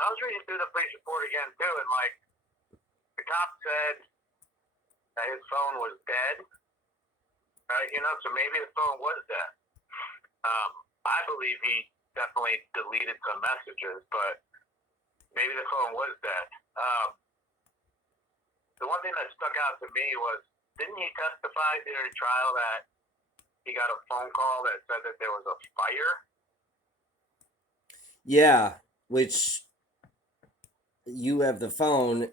I was reading through the police report again too, and like the cop said that his phone was dead, right? You know, so maybe the phone was dead. I believe he definitely deleted some messages, but maybe the phone was dead. The one thing that stuck out to me was, didn't he testify during trial that he got a phone call that said that there was a fire? Yeah, which you have the phone.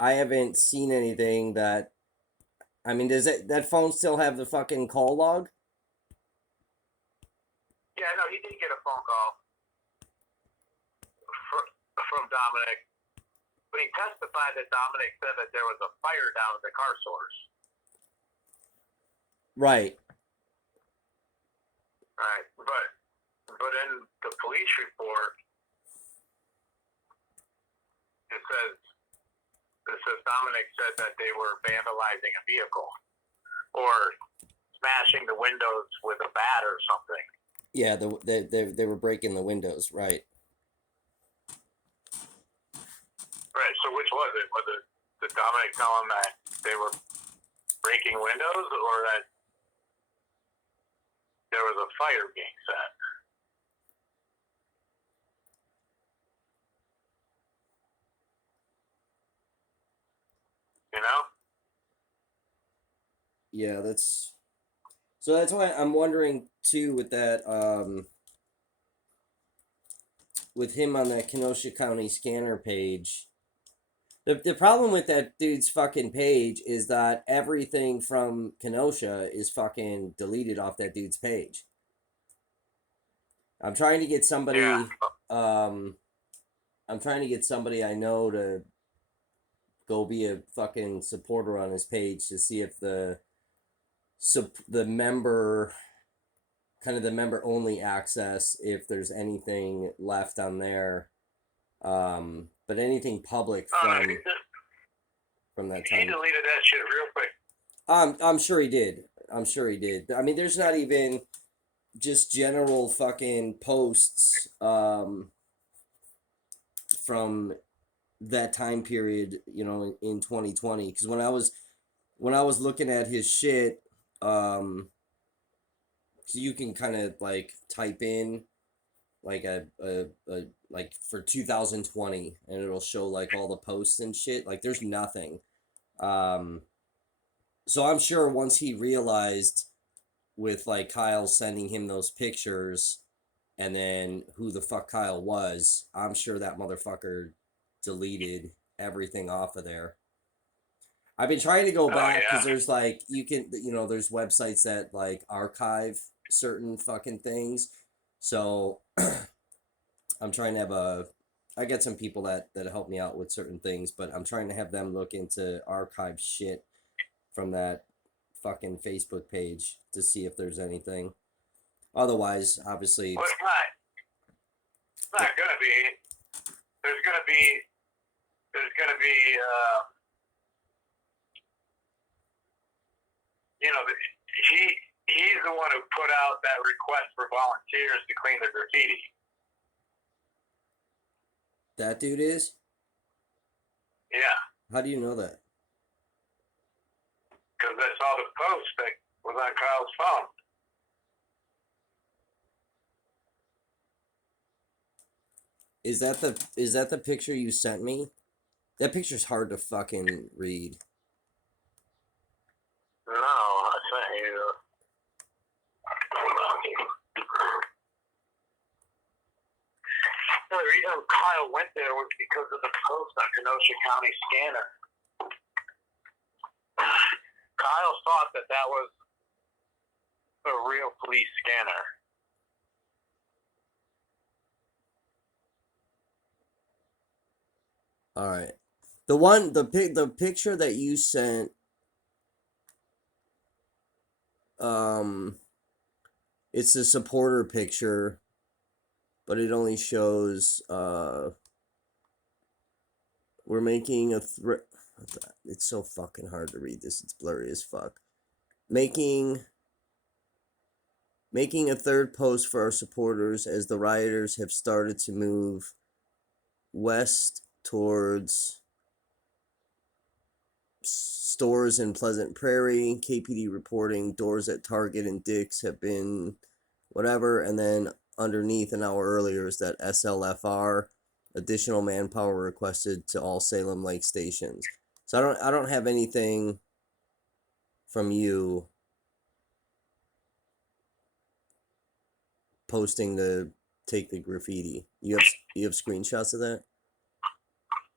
I haven't seen anything that. I mean, does that phone still have the fucking call log? Yeah, no, he did get a phone call from Dominic, but he testified that Dominic said that there was a fire down at the car source. Right. Right, but in the police report, it says Dominic said that they were vandalizing a vehicle or smashing the windows with a bat or something. Yeah, they were breaking the windows, right? Right. So which was it? Was it did Dominic tell him that they were breaking windows, or that there was a fire being set? You know? Yeah, that's why I'm wondering too with that with him on that Kenosha County scanner page. The problem with that dude's fucking page is that everything from Kenosha is fucking deleted off that dude's page. I'm trying to get somebody Yeah. I'm trying to get somebody I know to go be a fucking supporter on his page to see if the member kind of the member only access, if there's anything left on there, but anything public from that time. He deleted that shit real quick. I'm sure he did. I'm sure he did. I mean, there's not even just general fucking posts from that time period, you know, in 2020. Because when I was looking at his shit, so you can kind of like type in like a like for 2020, and it'll show like all the posts and shit. Like there's nothing. So I'm sure once he realized with like Kyle sending him those pictures and then who the fuck Kyle was, I'm sure that motherfucker deleted everything off of there. I've been trying to go back because there's like there's websites that like archive certain fucking things. So I'm trying to have I get some people that help me out with certain things, but I'm trying to have them look into archive shit from that fucking Facebook page to see if there's anything. Otherwise, obviously, well, it's not gonna be. There's gonna be. You know, he's the one who put out that request for volunteers to clean the graffiti. That dude is? Yeah. How do you know that? Because I saw the post that was on Kyle's phone. Is that the picture you sent me? That picture's hard to fucking read. No, I sent you. The reason Kyle went there was because of the post on Kenosha County Scanner. Kyle thought that was a real police scanner. All right. The picture that you sent, it's a supporter picture, but it only shows we're making a it's so fucking hard to read this. It's blurry as fuck. Making a third post for our supporters as the rioters have started to move west towards stores in Pleasant Prairie. KPD reporting doors at Target and Dick's have been whatever. And then underneath an hour earlier is that SLFR, additional manpower requested to all Salem Lake stations. So I don't have anything from you posting to take the graffiti. You have screenshots of that?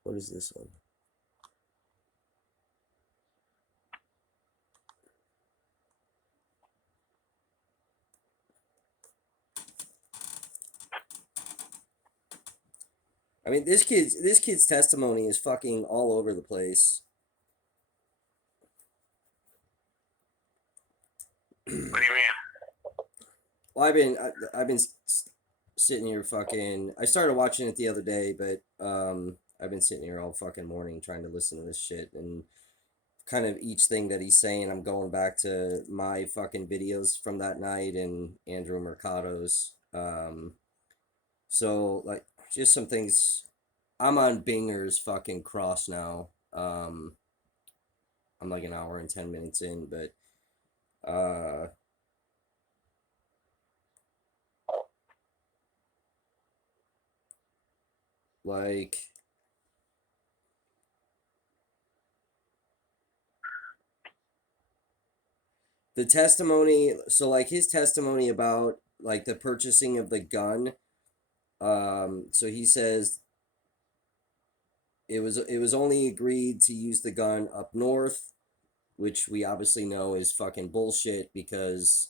What is this one? I mean, this kid's testimony is fucking all over the place. What do you mean? Well, I've been sitting here fucking. I started watching it the other day, but I've been sitting here all fucking morning trying to listen to this shit, and kind of each thing that he's saying, I'm going back to my fucking videos from that night and Andrew Mercado's. So like just some things. I'm on Binger's fucking cross now. I'm like an hour and 10 minutes in, but like the testimony, so like his testimony about like the purchasing of the gun, so he says it was only agreed to use the gun up north, which we obviously know is fucking bullshit because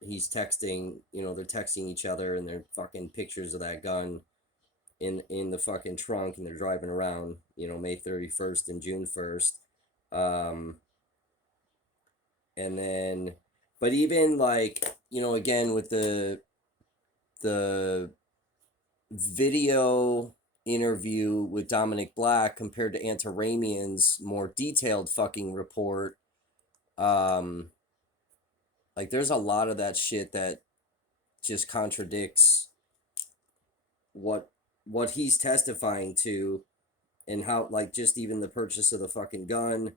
he's texting, they're texting each other and they're fucking pictures of that gun in the fucking trunk, and they're driving around, May 31st and June 1st. And then, but even like, again with the video interview with Dominic Black compared to Antaramian's more detailed fucking report, like there's a lot of that shit that just contradicts what he's testifying to, and how like just even the purchase of the fucking gun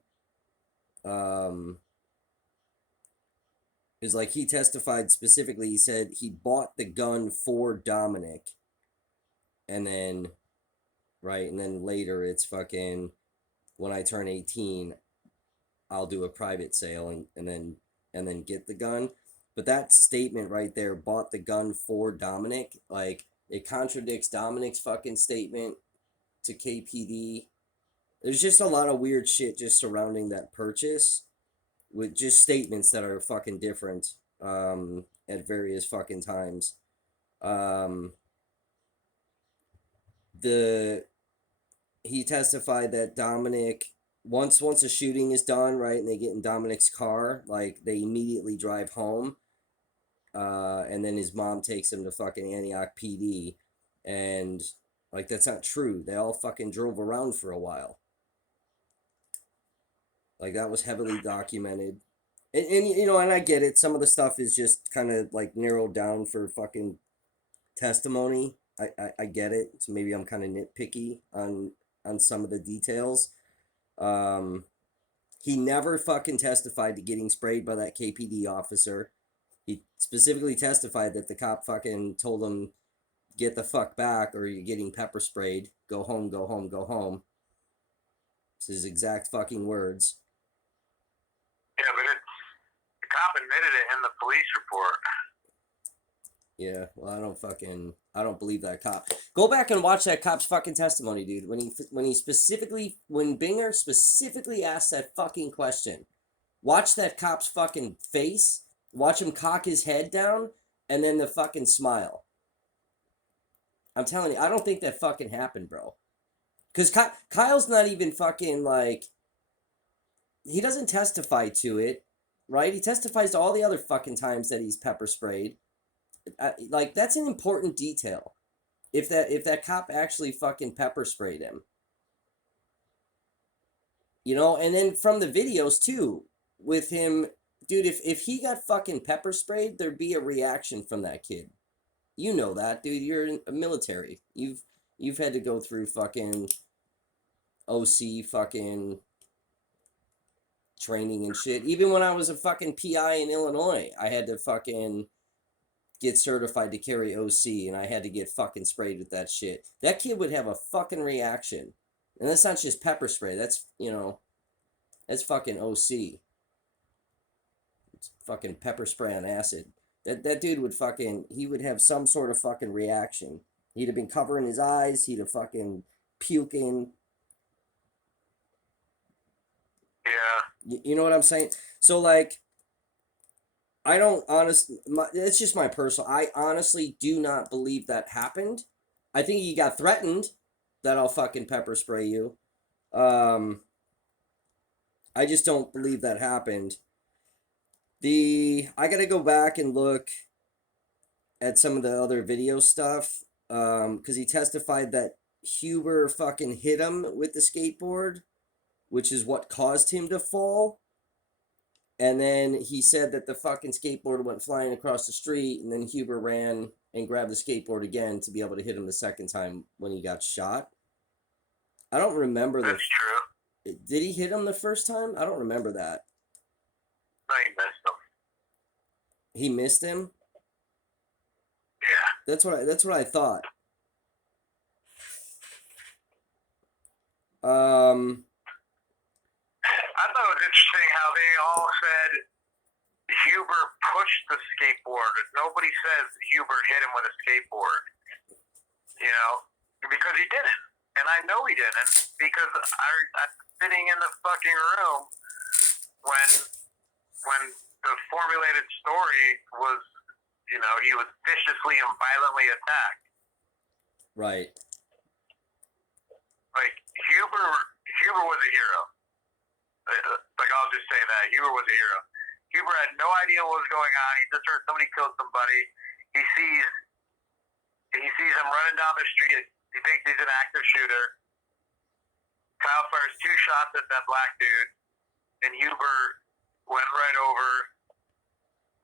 is like he testified specifically. He said he bought the gun for Dominic, and then later it's fucking, when I turn 18 I'll do a private sale and then get the gun. But that statement right there, bought the gun for Dominic, like it contradicts Dominic's fucking statement to KPD. There's just a lot of weird shit just surrounding that purchase, with just statements that are fucking different at various fucking times. He testified that Dominic, once a shooting is done, right, and they get in Dominic's car, like they immediately drive home, and then his mom takes him to fucking Antioch PD, and like that's not true. They all fucking drove around for a while. Like that was heavily documented. And I get it. Some of the stuff is just kind of like narrowed down for fucking testimony. I get it. So maybe I'm kind of nitpicky on some of the details. He never fucking testified to getting sprayed by that KPD officer. He specifically testified that the cop fucking told him, get the fuck back or you're getting pepper sprayed. Go home, go home, go home. It's his exact fucking words. Yeah, but the cop admitted it in the police report. Yeah, well, I don't believe that cop. Go back and watch that cop's fucking testimony, dude. When Binger specifically asked that fucking question, watch that cop's fucking face, watch him cock his head down, and then the fucking smile. I'm telling you, I don't think that fucking happened, bro. Because Kyle's not even fucking like, he doesn't testify to it, right? He testifies to all the other fucking times that he's pepper sprayed. Like that's an important detail. If that cop actually fucking pepper sprayed him, and then from the videos too, with him, dude, if he got fucking pepper sprayed, there'd be a reaction from that kid. You know that, dude. You're in a military. You've You've had to go through fucking OC fucking training and shit. Even when I was a fucking PI in Illinois, I had to fucking get certified to carry OC, and I had to get fucking sprayed with that shit. That kid would have a fucking reaction. And that's not just pepper spray. That's, that's fucking OC. It's fucking pepper spray on acid. That dude would he would have some sort of fucking reaction. He'd have been covering his eyes. He'd have fucking puking. Yeah. You know what I'm saying? So, like, I don't honestly, it's just my personal, I honestly do not believe that happened. I think he got threatened that I'll fucking pepper spray you. I just don't believe that happened. I gotta go back and look at some of the other video stuff, because he testified that Huber fucking hit him with the skateboard, which is what caused him to fall. And then he said that the fucking skateboard went flying across the street, and then Huber ran and grabbed the skateboard again to be able to hit him the second time when he got shot. I don't remember That's true. Did he hit him the first time? I don't remember that. No, he missed him. He missed him? Yeah. That's what I thought. I thought it was interesting how they all said Huber pushed the skateboard. Nobody says Huber hit him with a skateboard. Because he didn't. And I know he didn't because I'm sitting in the fucking room when the formulated story was, he was viciously and violently attacked. Right. Like, Huber was a hero. Like, I'll just say that. Huber was a hero. Huber had no idea what was going on. He just heard somebody killed somebody. He sees him running down the street. He thinks he's an active shooter. Kyle fires 2 shots at that black dude, and Huber went right over,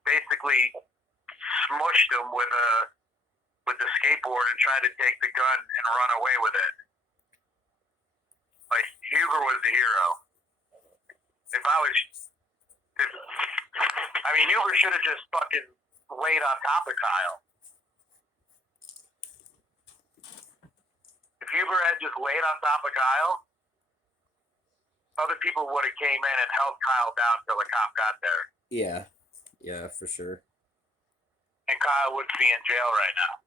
basically smushed him with the skateboard and tried to take the gun and run away with it. Like, Huber was the hero. Huber should have just fucking laid on top of Kyle. If Huber had just laid on top of Kyle, other people would have came in and held Kyle down till the cop got there. Yeah, for sure. And Kyle would be in jail right now.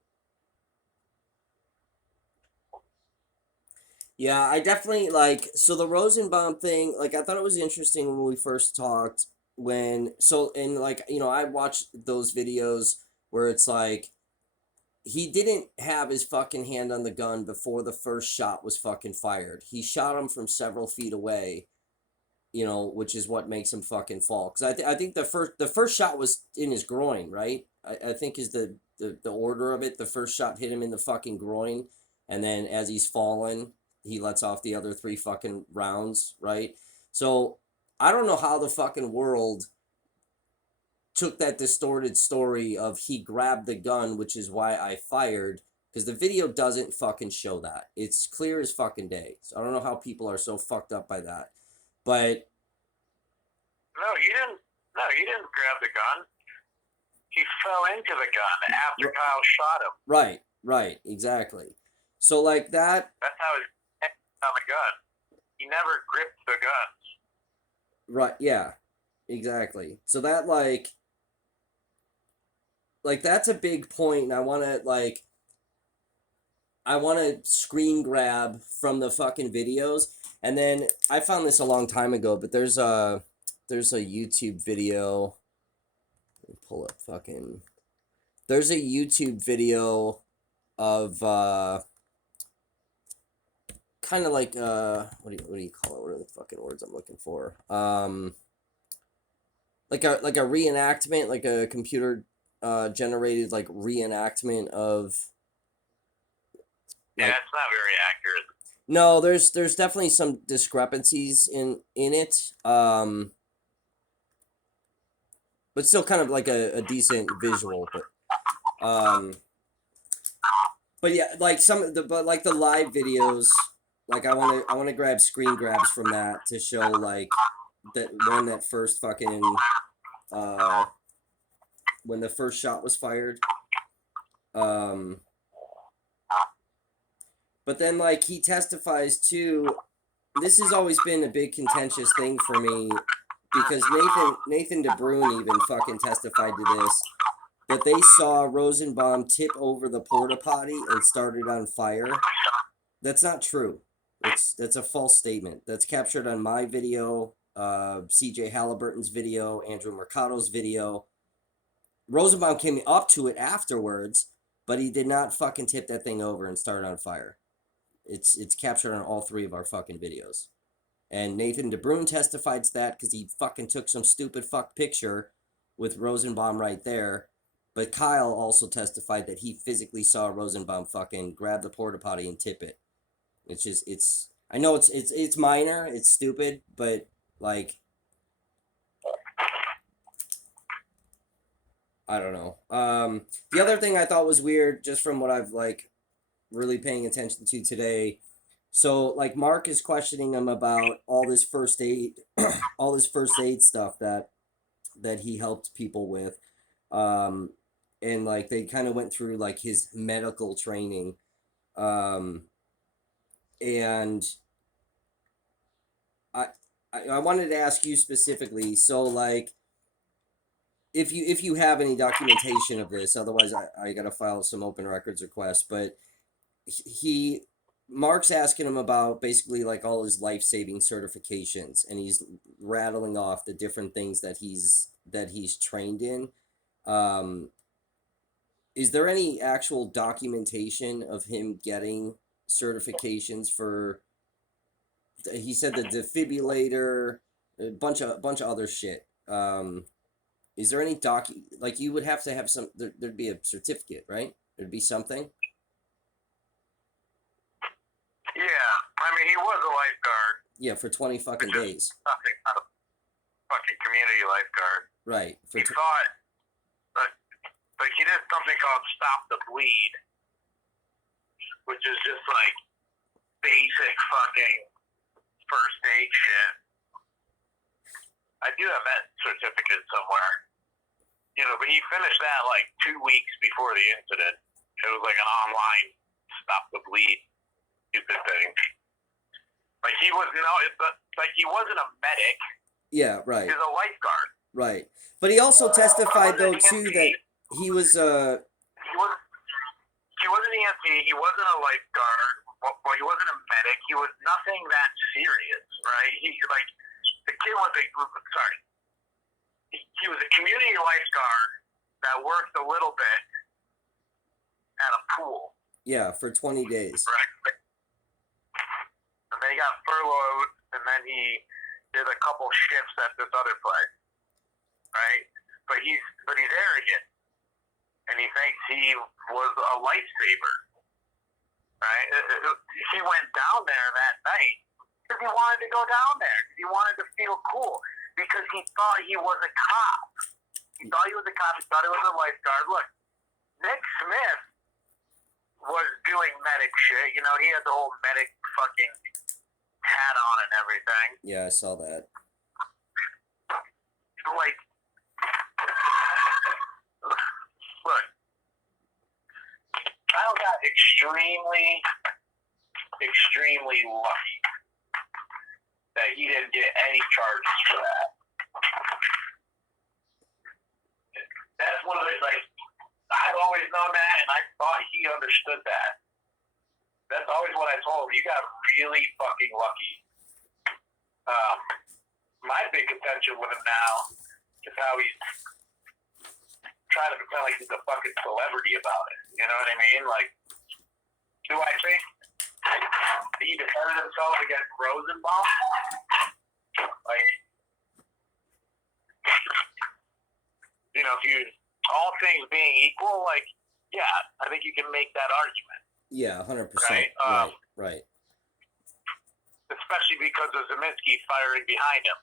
Yeah, I definitely, so the Rosenbaum thing, I thought it was interesting when we first talked, I watched those videos where it's he didn't have his fucking hand on the gun before the first shot was fucking fired. He shot him from several feet away, which is what makes him fucking fall. Because I think the first shot was in his groin, right? I think is the order of it. The first shot hit him in the fucking groin, and then as he's falling, he lets off the other 3 fucking rounds, right? So I don't know how the fucking world took that distorted story of he grabbed the gun, which is why I fired, because the video doesn't fucking show that. It's clear as fucking day. So I don't know how people are so fucked up by that. But No, he didn't grab the gun. He fell into the gun after Kyle shot him. Right, exactly. So that. That's how his hand on the gun. He never gripped the guns. Right, yeah, exactly. So that that's a big point, and I want to screen grab from the fucking videos, and then I found this a long time ago, but there's a YouTube video. Let me pull up fucking. There's a YouTube video of kind of what do you call it? What are the fucking words I'm looking for? Like a reenactment, like a computer generated reenactment of. Yeah, it's not very accurate. No, there's definitely some discrepancies in it. But still kind of like a decent visual, but But yeah, like some of the like the live videos, like I want to grab screen grabs from that to show like that when that first fucking uh when the first shot was fired. Um, but then like he testifies too. This has always been a big contentious thing for me because Nathan DeBrune even fucking testified to this that they saw Rosenbaum tip over the porta potty and started on fire. That's not true. That's a false statement. That's captured on my video, CJ Halliburton's video, Andrew Mercado's video. Rosenbaum came up to it afterwards, but he did not fucking tip that thing over and start on fire. It's captured on all three of our fucking videos. And Nathan DeBrune testified to that because he fucking took some stupid fuck picture with Rosenbaum right there. But Kyle also testified that he physically saw Rosenbaum fucking grab the porta potty and tip it. It's just I know it's minor, it's stupid, but like I don't know. The other thing I thought was weird, just from what I've like really paying attention to today. So like Mark is questioning him about all this first aid, all this first aid stuff that he helped people with, um, and like they kind of went through like his medical training, um, and I, I wanted to ask you specifically. So like if you have any documentation of this, otherwise I gotta file some open records request. But he Mark's asking him about basically like all his life-saving certifications, and he's rattling off the different things that he's trained in. Um, is there any actual documentation of him getting certifications for? He said the defibrillator, a bunch of other shit. Is there any like you would have to have there'd be a certificate, right? There'd be something. Yeah, I mean, he was a lifeguard. Yeah, for 20 fucking days. Nothing, not a fucking community lifeguard. Right. He thought, but he did something called Stop the Bleed, which is just like basic fucking first aid shit. I do have that certificate somewhere. You know, but he finished that like 2 weeks before the incident. It was like an online Stop the Bleed stupid thing. Like he was he wasn't a medic. Yeah, right. He's a lifeguard. Right. But he also testified though too that he was he wasn't an EMT, he wasn't a lifeguard, well, he wasn't a medic, he was nothing that serious, right? He like the kid was he was a community lifeguard that worked a little bit at a pool. Yeah, for 20 days. Right. And then he got furloughed, and then he did a couple shifts at this other place, right? But he's arrogant, and he thinks he was a lifesaver, right? He went down there that night because he wanted to go down there, because he wanted to feel cool, because he thought he was a cop. He thought he was a cop. He thought he was a lifeguard. Look, Nick Smith was doing medic shit. You know, he had the whole medic fucking hat on and everything. Yeah, I saw that. Like, look, Kyle got extremely lucky that he didn't get any charges for that. That's one of the, like, I've always known that, and I thought he understood that. That's always what I told him. You got really fucking lucky. My big contention with him now is how he's trying to pretend like he's a fucking celebrity about it. You know what I mean? Like, do I think he defended himself against Rosenbaum? Like, you know, if you, all things being equal, like, yeah, I think you can make that argument. Yeah, 100%. Right? Right. Especially because of Zeminski firing behind him.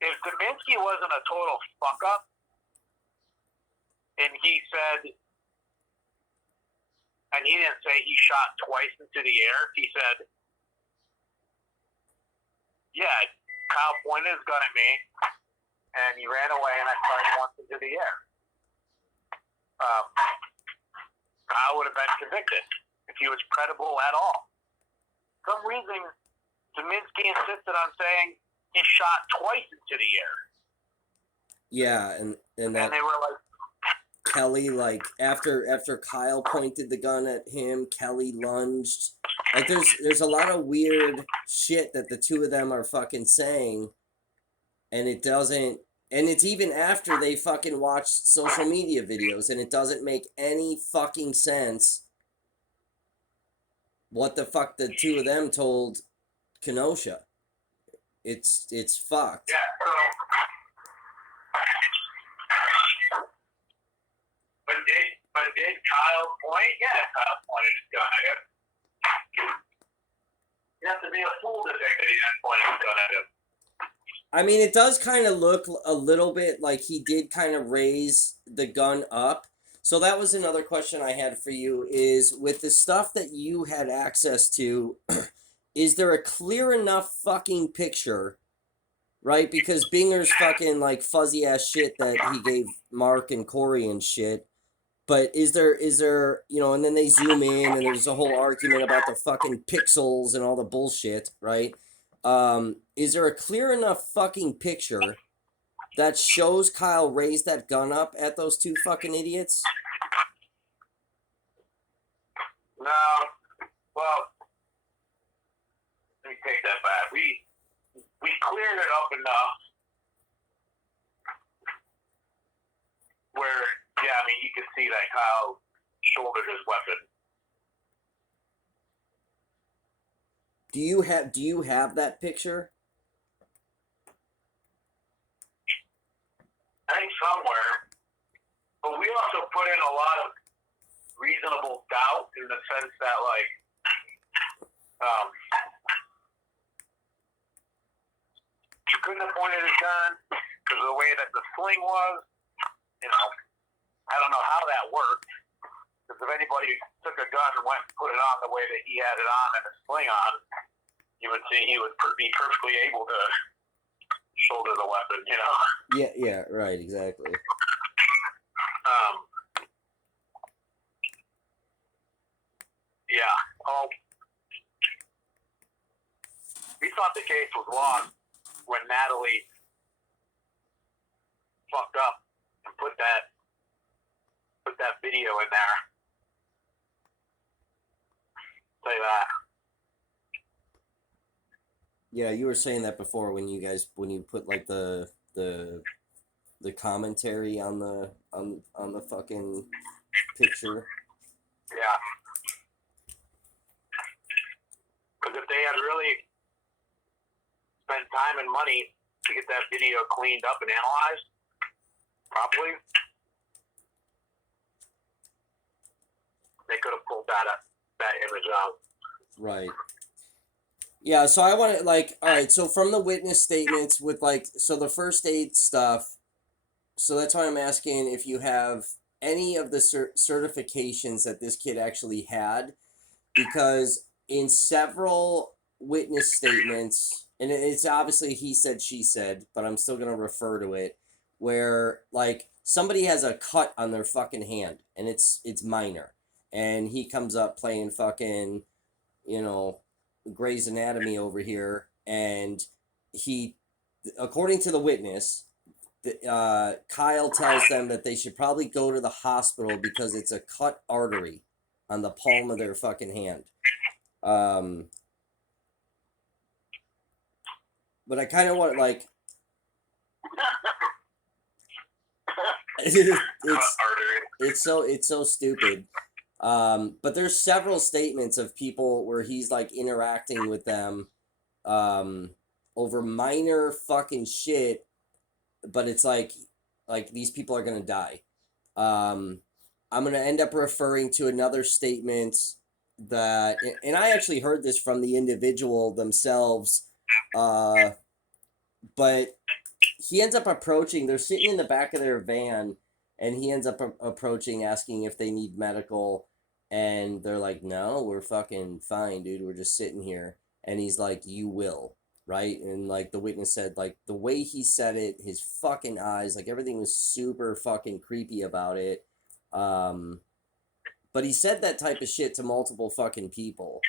If Zeminski wasn't a total fuck-up, and he said, And he didn't say he shot twice into the air. He said, yeah, Kyle pointed his gun at me, and he ran away, and I fired once into the air. Kyle would have been convicted if he was credible at all. For some reason, Zeminski insisted on saying he shot twice into the air. Yeah, and that And they were like, Kelly, like, after Kyle pointed the gun at him, Kelly lunged. Like, there's a lot of weird shit that the two of them are fucking saying, and it doesn't, and it's even after they fucking watched social media videos, and it doesn't make any fucking sense what the fuck the two of them told Kenosha. It's fucked. yeah, so. But did Kyle point? Yeah, Kyle pointed his gun at him. You have to be a fool to think that he didn't point his gun at him. I mean, it does kind of look a little bit like he did kind of raise the gun up. So that was another question I had for you is, with the stuff that you had access to, is there a clear enough fucking picture, right? Because Binger's fucking like fuzzy ass shit that he gave Mark and Corey and shit. But is there, you know, and then they zoom in and there's a whole argument about the fucking pixels and all the bullshit, right? Is there a clear enough fucking picture that shows Kyle raise that gun up at those two fucking idiots? No. Well, let me take that back. We cleared it up enough where, yeah, I mean, you can see that Kyle shouldered his weapon. Do you have that picture? I think somewhere. But we also put in a lot of reasonable doubt in the sense that, like, you couldn't have pointed his gun because of the way that the sling was. You know, I don't know how that worked. Because if anybody took a gun and went and put it on the way that he had it on and a sling on, you would see he would be perfectly able to shoulder the weapon, you know? Yeah, right, exactly. Yeah. Well, we thought the case was lost when Natalie fucked up and put that video in there. Say that. Yeah, you were saying that before when you put like the commentary on the fucking picture. Yeah. Because if they had really spent time and money to get that video cleaned up and analyzed properly, they could have pulled that image out. Right. Yeah, so I want to, like, all right, so from the witness statements with, like, so the first aid stuff, so that's why I'm asking if you have any of the certifications that this kid actually had, because in several witness statements, and it's obviously he said, she said, but I'm still going to refer to it, where, like, somebody has a cut on their fucking hand, and it's minor, and he comes up playing fucking, you know, Grey's Anatomy over here, and he, according to the witness, Kyle tells them that they should probably go to the hospital because it's a cut artery on the palm of their fucking hand. But I kind of want, like, it's so stupid. But there's several statements of people where he's like interacting with them over minor fucking shit, but it's like these people are gonna die. I'm gonna end up referring to another statement that, and I actually heard this from the individual themselves, but he ends up approaching, they're sitting in the back of their van, and he ends up approaching, asking if they need medical, And they're like, no, we're fucking fine, dude. We're just sitting here. And he's like, you will, right? And like the witness said, like the way he said it, his fucking eyes, like everything was super fucking creepy about it. But he said that type of shit to multiple fucking people,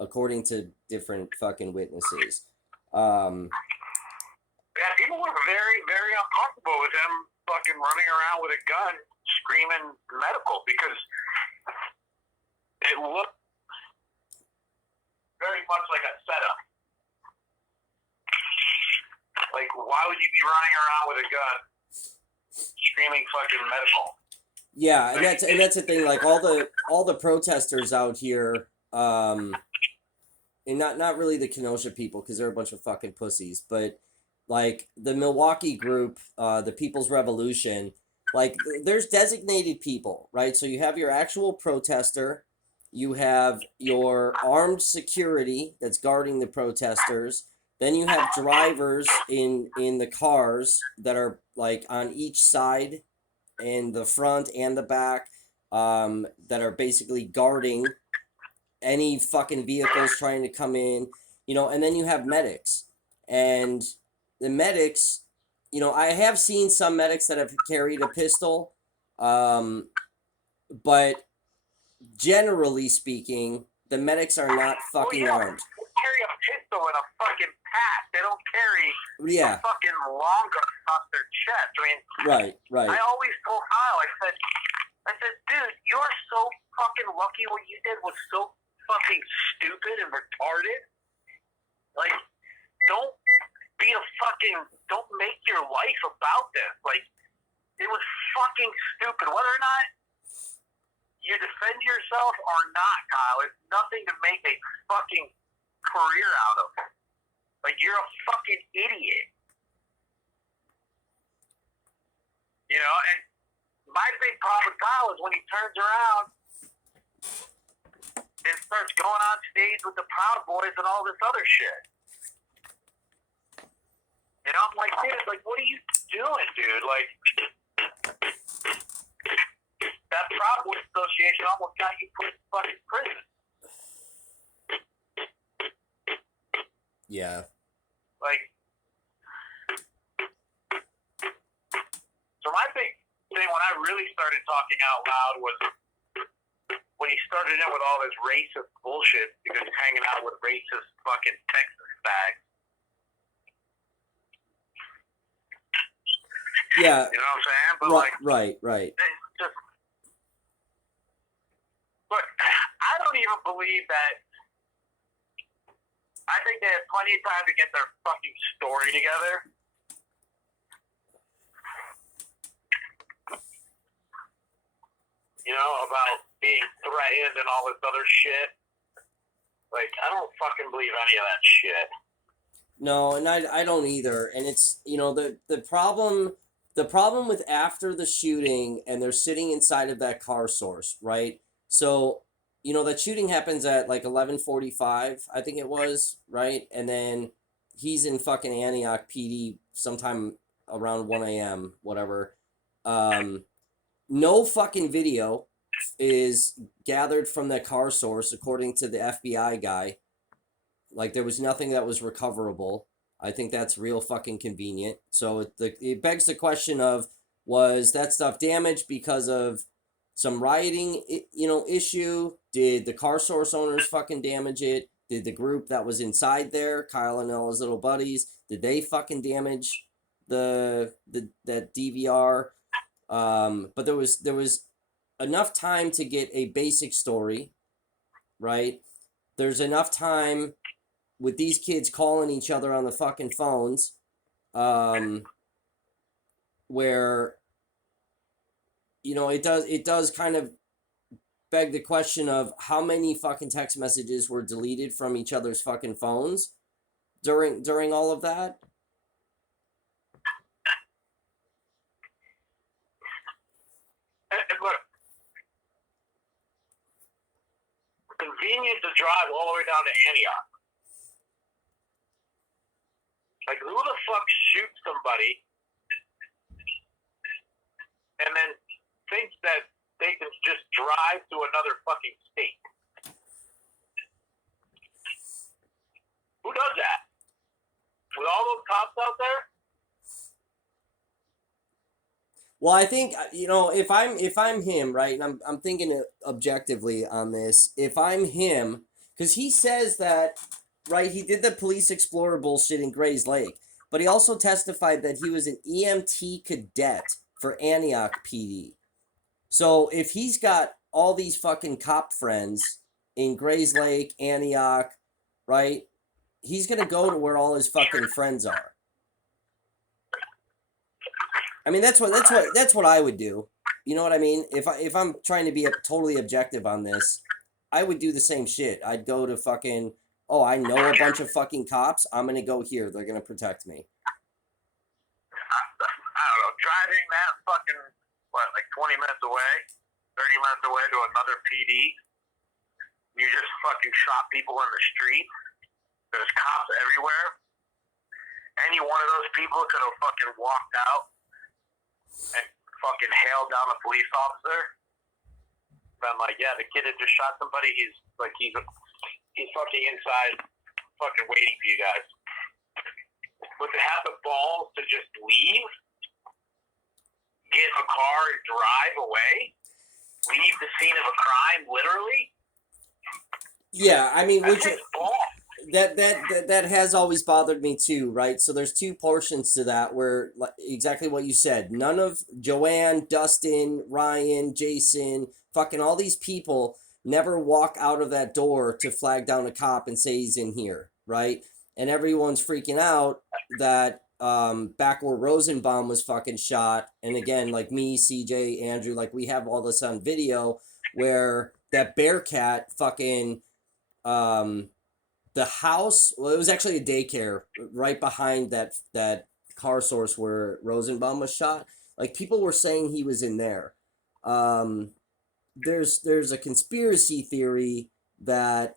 according to different fucking witnesses. Yeah, people were very, very uncomfortable with him fucking running around with a gun, screaming medical, because it looked very much like a setup. Like, why would you be running around with a gun, screaming fucking medical? Yeah, and that's the thing. Like all the protesters out here, and not really the Kenosha people because they're a bunch of fucking pussies, but like the Milwaukee group, the People's Revolution, like there's designated people, right? So you have your actual protester, you have your armed security that's guarding the protesters, then you have drivers in the cars that are like on each side, in the front and the back, that are basically guarding any fucking vehicles trying to come in, and then you have medics. And the medics, I have seen some medics that have carried a pistol, but generally speaking, the medics are not fucking armed. They carry a pistol in a fucking pack. They don't carry Yeah. a fucking long gun across their chest. I mean, Right. I always told Kyle, I said, dude, you're so fucking lucky. What you did was so fucking stupid and retarded. Like, don't make your life about this. Like, it was fucking stupid. Whether or not you defend yourself or not, Kyle, it's nothing to make a fucking career out of. Like, you're a fucking idiot. And my big problem with Kyle is when he turns around and starts going on stage with the Proud Boys and all this other shit. And I'm like, dude, like, what are you doing, dude? Like, that Proud Boys Association almost got you put in fucking prison. Yeah. Like, so my big thing when I really started talking out loud was when he started in with all this racist bullshit because he's hanging out with racist fucking Texas bags. Yeah. You know what I'm saying? But right. It's just, look, I don't even believe that. I think they have plenty of time to get their fucking story together. About being threatened and all this other shit. Like, I don't fucking believe any of that shit. No, and I don't either. And it's, the problem with after the shooting and they're sitting inside of that car source, right? So, that shooting happens at like 11:45, I think it was, right? And then he's in fucking Antioch PD sometime around 1 a.m., whatever. No fucking video is gathered from that car source, according to the FBI guy. Like, there was nothing that was recoverable. I think that's real fucking convenient. So it begs the question of, was that stuff damaged because of some rioting, issue? Did the car source owners fucking damage it? Did the group that was inside there, Kyle and all his little buddies, did they fucking damage that DVR? But there was enough time to get a basic story, right? There's enough time with these kids calling each other on the fucking phones, where, it does kind of beg the question of how many fucking text messages were deleted from each other's fucking phones during all of that. And look, convenient to drive all the way down to Antioch. Like, who the fuck shoots somebody and then thinks that state than to just drive to another fucking state. Who does that? With all those cops out there? Well, I think if I'm him, right, and I'm thinking objectively on this. If I'm him, because he says that, right, he did the police explorer bullshit in Gray's Lake, but he also testified that he was an EMT cadet for Antioch PD. So if he's got all these fucking cop friends in Gray's Lake, Antioch, right, he's gonna go to where all his fucking friends are. I mean, that's what I would do. You know what I mean? If I'm trying to be totally objective on this, I would do the same shit. I'd go to fucking, oh, I know a bunch of fucking cops. I'm gonna go here. They're gonna protect me. I don't know. Driving that fucking, like 20 minutes away, 30 minutes away to another PD. You just fucking shot people in the street. There's cops everywhere. Any one of those people could have fucking walked out and fucking hailed down a police officer. Been like, yeah, the kid that just shot somebody, he's fucking inside, fucking waiting for you guys. But to have the balls to just leave, get in a car and drive away, leave the scene of a crime, literally. Yeah, I mean, That's his ball. That has always bothered me too, right? So there's two portions to that where exactly what you said. None of Joanne, Dustin, Ryan, Jason, fucking all these people never walk out of that door to flag down a cop and say he's in here, right? And everyone's freaking out that back where Rosenbaum was fucking shot, and again, like me, CJ, Andrew, like we have all this on video where that Bearcat fucking the house, well, it was actually a daycare right behind that car source where Rosenbaum was shot. Like, people were saying he was in there. There's a conspiracy theory that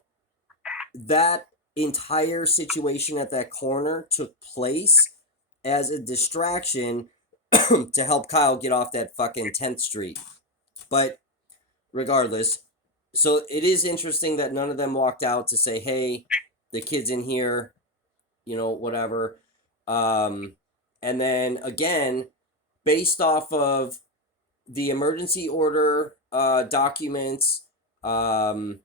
entire situation at that corner took place as a distraction to help Kyle get off that fucking 10th Street. But regardless, so it is interesting that none of them walked out to say, hey, the kid's in here, whatever. And then again, based off of the emergency order documents, other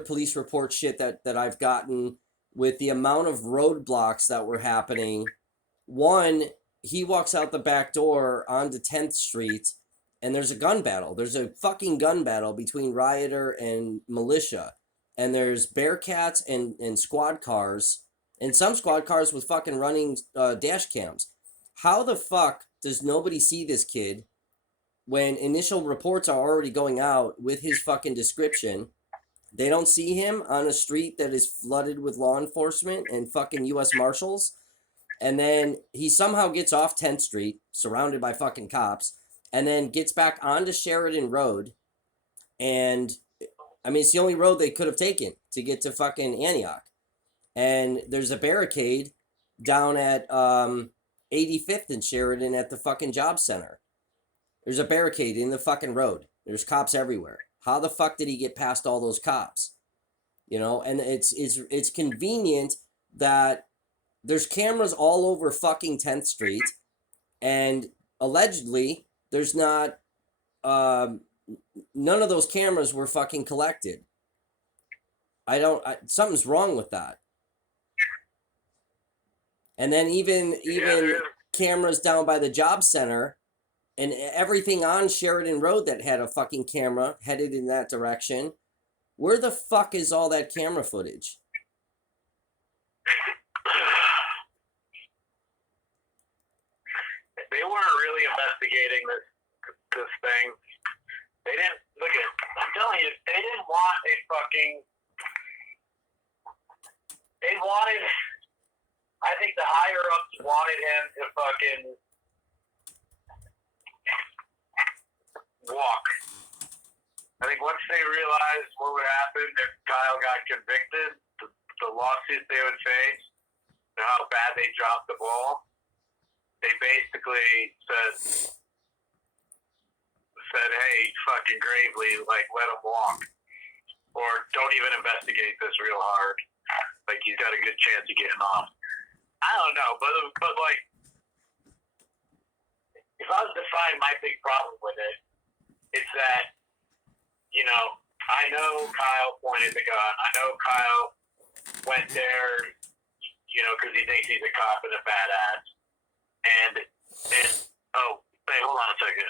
police report shit that I've gotten with the amount of roadblocks that were happening. One, he walks out the back door onto 10th Street, and there's a gun battle. There's a fucking gun battle between Rioter and militia. And there's Bearcats and squad cars, and some squad cars with fucking running dash cams. How the fuck does nobody see this kid when initial reports are already going out with his fucking description? They don't see him on a street that is flooded with law enforcement and fucking U.S. Marshals. And then he somehow gets off 10th Street, surrounded by fucking cops, and then gets back onto Sheridan Road. And, I mean, it's the only road they could have taken to get to fucking Antioch. And there's a barricade down at 85th and Sheridan at the fucking job center. There's a barricade in the fucking road. There's cops everywhere. How the fuck did he get past all those cops? And it's convenient that there's cameras all over fucking 10th Street, and allegedly there's not none of those cameras were fucking collected. Something's wrong with that. And then even cameras down by the job center and everything on Sheridan Road that had a fucking camera headed in that direction. Where the fuck is all that camera footage? They weren't really investigating this thing. They didn't look at. I'm telling you, they didn't want a fucking. They wanted. I think the higher ups wanted him to fucking walk. I think once they realized what would happen if Kyle got convicted, the lawsuit they would face, and how bad they dropped the ball, they basically said, said, hey, fucking Gravely, like, let him walk. Or don't even investigate this real hard. Like, he's got a good chance of getting off. I don't know, but like, if I was to find my big problem with it, it's that, you know, I know Kyle pointed the gun. I know Kyle went there, you know, because he thinks he's a cop and a badass. And oh, hey, hold on a second.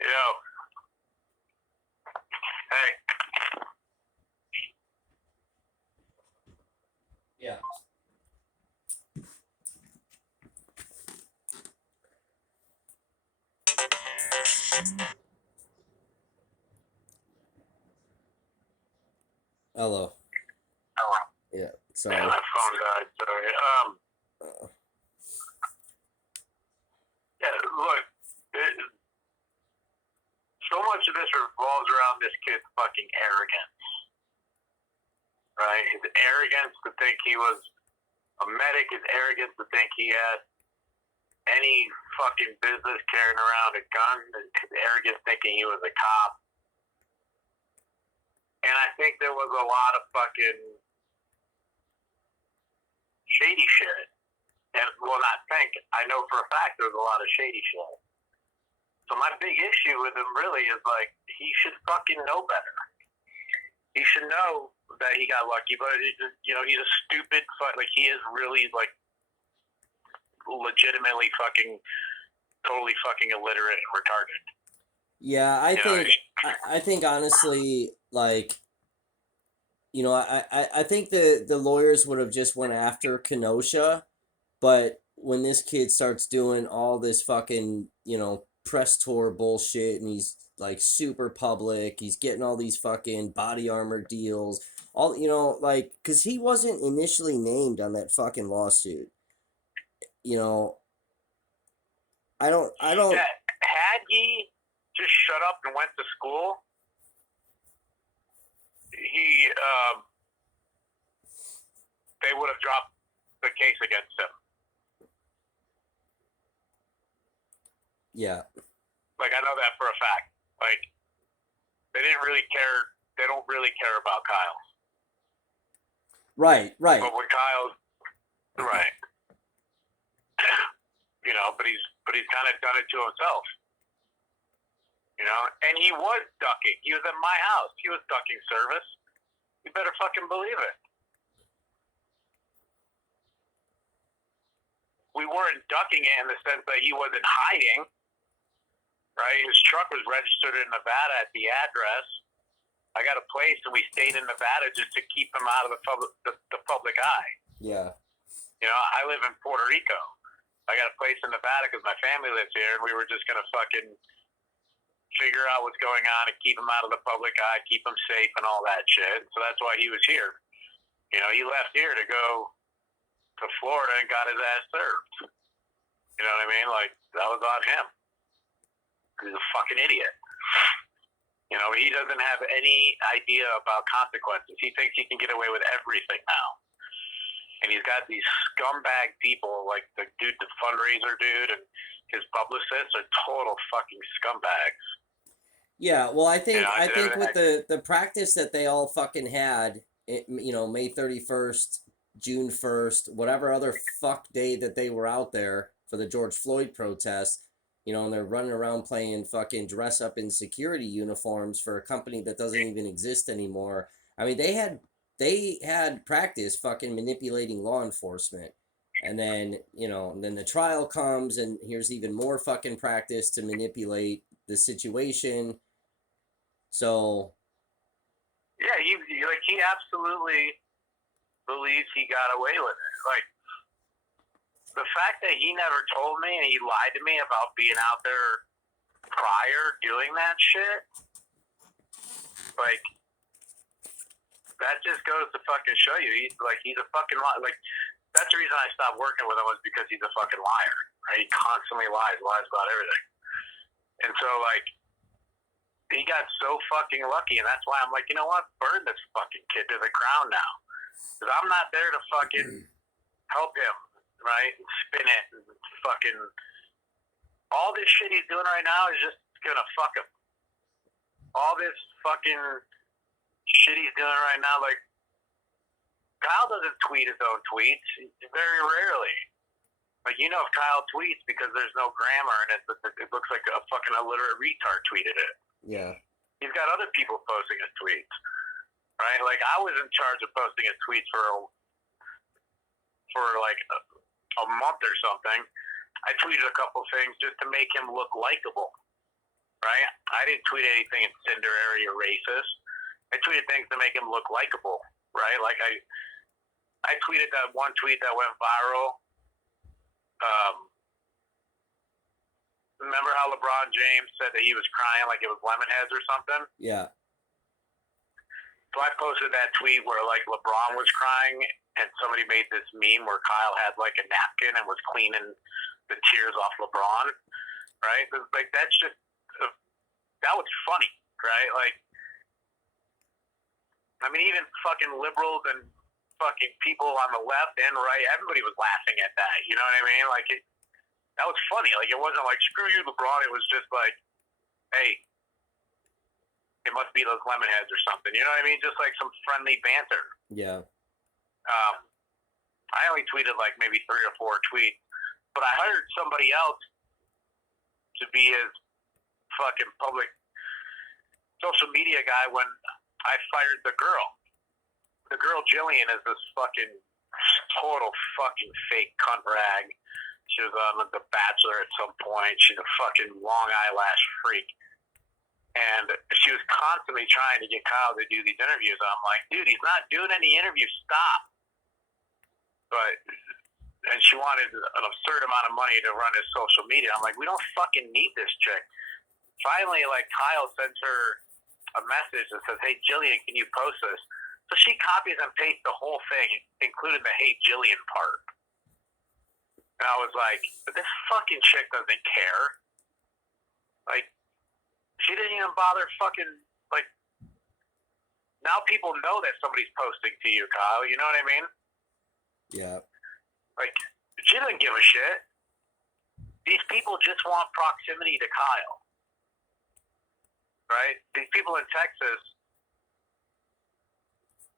Yo. Hey. Yeah. Hello. Hello. Yeah. Sorry. Yeah, my phone died. Sorry. Yeah, look. So much of this revolves around this kid's fucking arrogance. Right? His arrogance to think he was a medic, his arrogance to think he had any fucking business carrying around a gun, his arrogance thinking he was a cop. And I think there was a lot of fucking shady shit. And, well, not think, I know for a fact there's a lot of shady shit. So my big issue with him really is, like, he should fucking know better. He should know that he got lucky, but, you know, he's a stupid, like, he is really, like, legitimately fucking, totally fucking illiterate and retarded. Yeah, I think honestly, like, you know, I think the lawyers would have just went after Kenosha, but when this kid starts doing all this fucking, you know, press tour bullshit and he's like super public, he's getting all these fucking body armor deals, all, you know, like, because he wasn't initially named on that fucking lawsuit. You know, I don't. Yeah, had he just shut up and went to school, they would have dropped the case against him. Yeah. Like, I know that for a fact. Like, they didn't really care. They don't really care about Kyle. Right. But when Kyle's right, you know, but he's kind of done it to himself. You know, and he was ducking. He was at my house. He was ducking service. You better fucking believe it. We weren't ducking it in the sense that he wasn't hiding. Right? His truck was registered in Nevada at the address. I got a place, and we stayed in Nevada just to keep him out of the public eye. Yeah. You know, I live in Puerto Rico. I got a place in Nevada because my family lives here, and we were just going to fucking figure out what's going on and keep him out of the public eye, keep him safe and all that shit. So that's why he was here. You know, he left here to go to Florida and got his ass served. You know what I mean? Like, that was on him. He's a fucking idiot. You know, he doesn't have any idea about consequences. He thinks he can get away with everything now. And he's got these scumbag people, like the dude, the fundraiser dude, and his publicists are total fucking scumbags. Yeah, well, I think You know, with the practice that they all fucking had, you know, May 31st, June 1st, whatever other fuck day that they were out there for the George Floyd protest, you know, and they're running around playing fucking dress up in security uniforms for a company that doesn't even exist anymore. I mean, they had practice fucking manipulating law enforcement. And then, you know, then the trial comes and here's even more fucking practice to manipulate the situation. So, yeah, he absolutely believes he got away with it. Like, the fact that he never told me and he lied to me about being out there prior doing that shit, like, that just goes to fucking show you he's a fucking liar. Like, that's the reason I stopped working with him, was because he's a fucking liar. Right? He constantly lies about everything. And so, like, he got so fucking lucky, and that's why I'm like, you know what? Burn this fucking kid to the ground now. Because I'm not there to fucking help him, right? Spin it and fucking... All this shit he's doing right now is just gonna fuck him. All this fucking shit he's doing right now, like, Kyle doesn't tweet his own tweets. Very rarely. Like, you know, if Kyle tweets because there's no grammar and it looks like a fucking illiterate retard tweeted it. yeah. He's got other people posting his tweets, right? Like, I was in charge of posting his tweets for like a month or something. I tweeted a couple things just to make him look likable, right? I didn't tweet anything incendiary or racist. I tweeted things to make him look likable, right? Like, I tweeted that one tweet that went viral. Remember how LeBron James said that he was crying like it was Lemonheads or something? Yeah. So I posted that tweet where, like, LeBron was crying, and somebody made this meme where Kyle had, like, a napkin and was cleaning the tears off LeBron, right? Like, that's just, that was funny, right? Like, I mean, even fucking liberals and fucking people on the left and right, everybody was laughing at that, you know what I mean? Like, that was funny. Like, it wasn't like, screw you, LeBron. It was just like, hey, it must be those Lemonheads or something. You know what I mean? Just like some friendly banter. Yeah. I only tweeted like maybe 3 or 4 tweets, but I hired somebody else to be his fucking public social media guy when I fired the girl. The girl Jillian is this fucking total fucking fake cunt rag. She was on The Bachelor at some point. She's a fucking long eyelash freak. And she was constantly trying to get Kyle to do these interviews. I'm like, dude, he's not doing any interviews. Stop. And she wanted an absurd amount of money to run his social media. I'm like, we don't fucking need this chick. Finally, like, Kyle sends her a message that says, hey, Jillian, can you post this? So she copies and pastes the whole thing, including the hey, Jillian part. And I was like, this fucking chick doesn't care. Like, she didn't even bother fucking, like, now people know that somebody's posting to you, Kyle. You know what I mean? Yeah. Like, she doesn't give a shit. These people just want proximity to Kyle. Right? These people in Texas,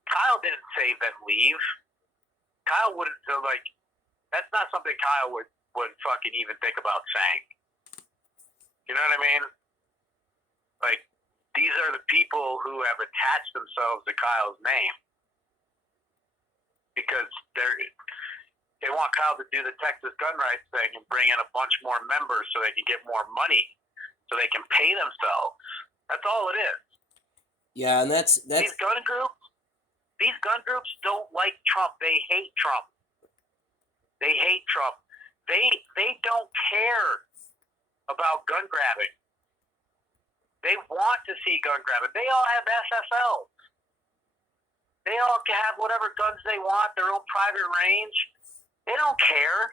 Kyle didn't say then leave. Kyle wouldn't, like, that's not something Kyle would fucking even think about saying. You know what I mean? Like, these are the people who have attached themselves to Kyle's name because they want Kyle to do the Texas gun rights thing and bring in a bunch more members so they can get more money, so they can pay themselves. That's all it is. Yeah, and that's these gun groups don't like Trump. They hate Trump. They hate Trump. They don't care about gun grabbing. They want to see gun grabbing. They all have SSLs. They all can have whatever guns they want, their own private range. They don't care.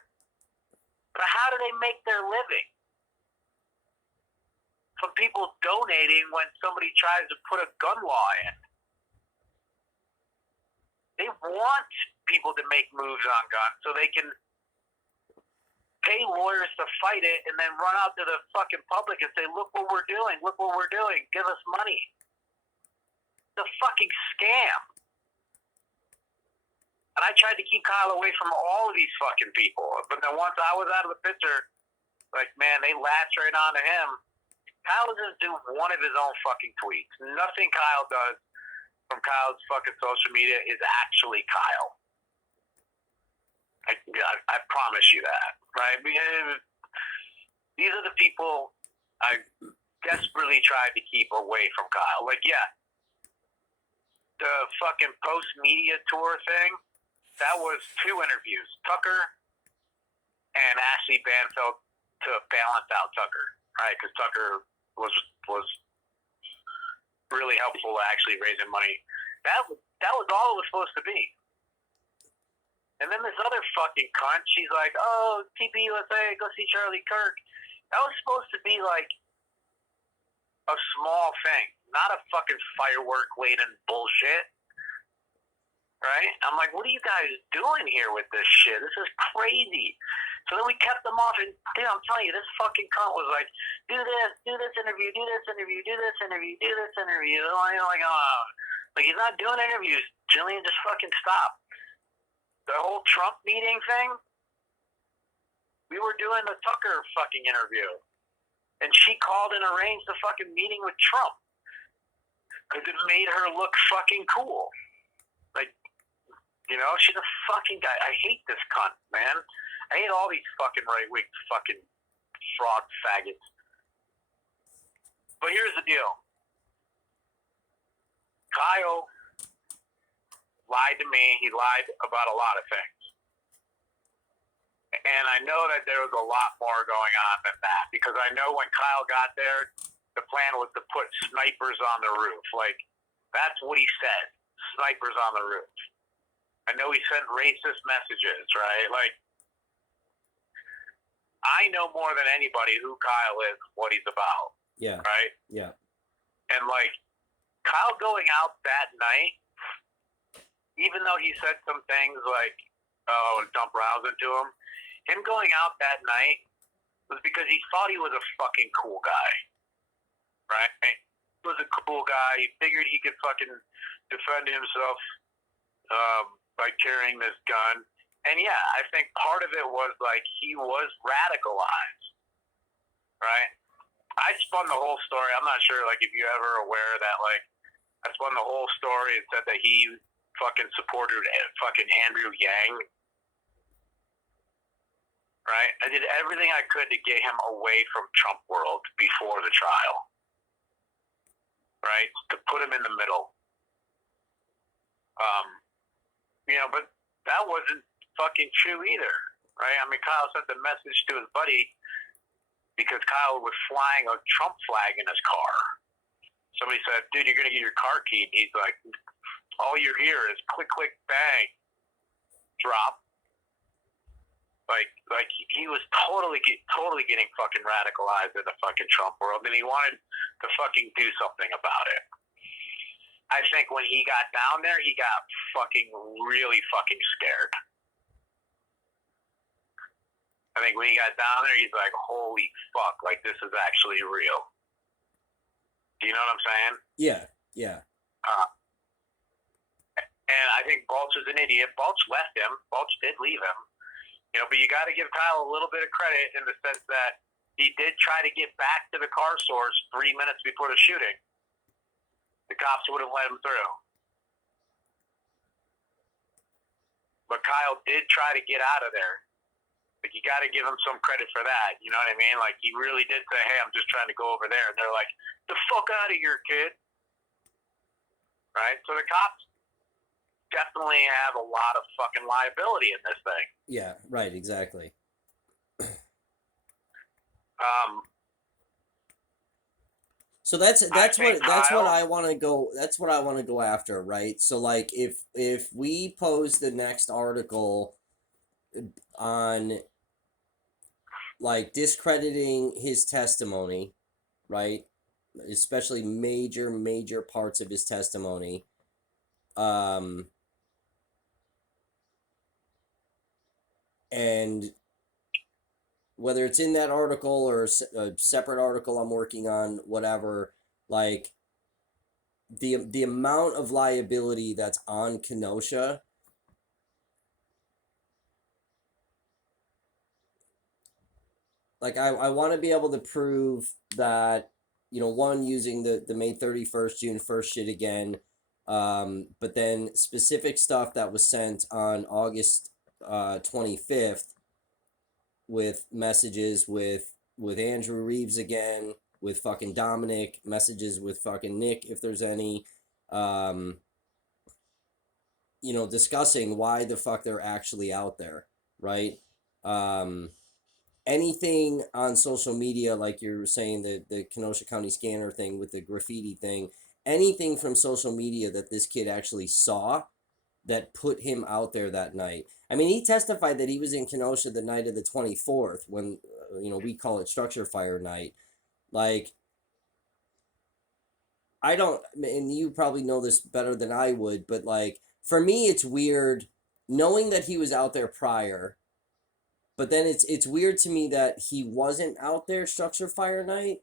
But how do they make their living? From people donating when somebody tries to put a gun law in. They want people to make moves on guns so they can pay lawyers to fight it and then run out to the fucking public and say, look what we're doing, give us money. It's a fucking scam. And I tried to keep Kyle away from all of these fucking people. But then once I was out of the picture, Like, man, they latch right onto him. Kyle doesn't do one of his own fucking tweets. Nothing Kyle does from Kyle's fucking social media is actually Kyle. I promise you that, right? Because these are the people I desperately tried to keep away from Kyle. Like, yeah, the fucking post-media tour thing, that was 2 interviews. Tucker and Ashley Banfeld to balance out Tucker, right? Because Tucker was really helpful to actually raising money. That was all it was supposed to be. And then this other fucking cunt, she's like, oh, TPUSA, go see Charlie Kirk. That was supposed to be like a small thing, not a fucking firework-laden bullshit. Right? I'm like, what are you guys doing here with this shit? This is crazy. So then we kept them off, and dude, I'm telling you, this fucking cunt was like, do this interview, do this interview, do this interview, do this interview. I'm like, oh, like he's not doing interviews. Jillian, just fucking stop. The whole Trump meeting thing, we were doing the Tucker fucking interview, and she called and arranged the fucking meeting with Trump because it made her look fucking cool. Like, you know, she's a fucking guy. I hate this cunt, man. I hate all these fucking right-wing fucking fraud faggots. But here's the deal. Kyle lied to me. He lied about a lot of things. And I know that there was a lot more going on than that. Because I know when Kyle got there, the plan was to put snipers on the roof. Like, that's what he said. Snipers on the roof. I know he sent racist messages, right? Like, I know more than anybody who Kyle is, what he's about. Yeah. Right? Yeah. And, like, Kyle going out that night, even though he said some things like, oh, dump rounds into him going out that night was because he thought he was a fucking cool guy. Right? He was a cool guy. He figured he could fucking defend himself by carrying this gun. And yeah, I think part of it was like he was radicalized, right? I spun the whole story. I'm not sure like if you're ever aware that like I spun the whole story and said that he fucking supported fucking Andrew Yang, right? I did everything I could to get him away from Trump world before the trial, right? To put him in the middle. You know, but that wasn't fucking true either, right? I mean, Kyle sent the message to his buddy because Kyle was flying a Trump flag in his car. Somebody said, dude, you're going to get your car keyed. He's like, all you hear is click, click, bang, drop. Like he was totally getting fucking radicalized in the fucking Trump world, and he wanted to fucking do something about it. I think when he got down there, he got fucking really fucking scared. I think when he got down there, he's like, holy fuck, like this is actually real. Do you know what I'm saying? Yeah, yeah. And I think Balch is an idiot. Balch left him. Balch did leave him. You know, but you got to give Kyle a little bit of credit in the sense that he did try to get back to the car source 3 minutes before the shooting. The cops wouldn't let him through. But Kyle did try to get out of there. Like, you got to give him some credit for that. You know what I mean? Like, he really did say, hey, I'm just trying to go over there. And they're like, the fuck out of here, kid. Right? So the cops definitely have a lot of fucking liability in this thing. Yeah, right, exactly. So that's what I want to go. That's what I want to go after, right? So like, if we post the next article on like discrediting his testimony, right? Especially major parts of his testimony, and whether it's in that article or a separate article I'm working on, whatever, like the amount of liability that's on Kenosha like I want to be able to prove that, you know, one, using the May 31st, June 1st shit again, but then specific stuff that was sent on August 25th with messages with Andrew Reeves again, with fucking Dominic, messages with fucking Nick if there's any, um, you know, discussing why the fuck they're actually out there, right? Um, Anything on social media, like you're saying, the Kenosha County scanner thing with the graffiti thing, anything from social media that this kid actually saw that put him out there that night. I mean, he testified that he was in Kenosha the night of the 24th when, you know, we call it structure fire night. Like, I don't, and you probably know this better than I would, but like, for me, it's weird knowing that he was out there prior. But then it's weird to me that he wasn't out there structure fire night.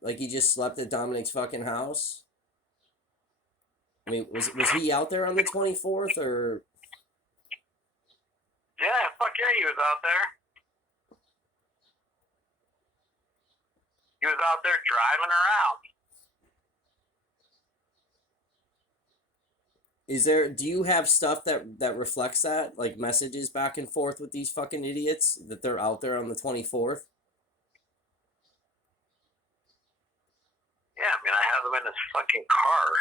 Like he just slept at Dominic's fucking house. I mean, was he out there on the 24th or? Yeah, fuck yeah, he was out there. He was out there driving around. Is there? Do you have stuff that reflects that, like messages back and forth with these fucking idiots that they're out there on the 24th? Yeah, I mean, I have him in his fucking car.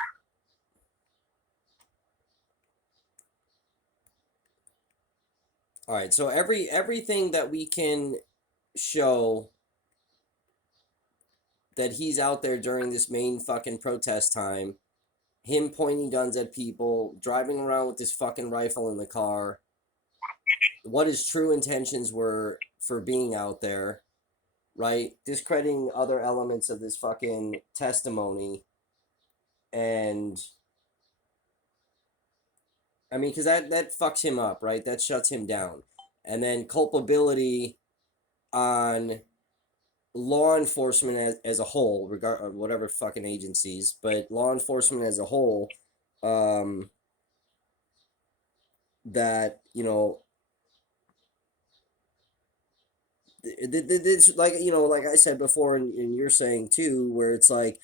All right, so everything that we can show that he's out there during this main fucking protest time, him pointing guns at people, driving around with this fucking rifle in the car, what his true intentions were for being out there, right? Discrediting other elements of this fucking testimony. And I mean, because that fucks him up, right? That shuts him down. And then culpability on law enforcement as a whole, regard whatever fucking agencies, but law enforcement as a whole, that, you know, this, like, you know, like I said before, and you're saying too, where it's like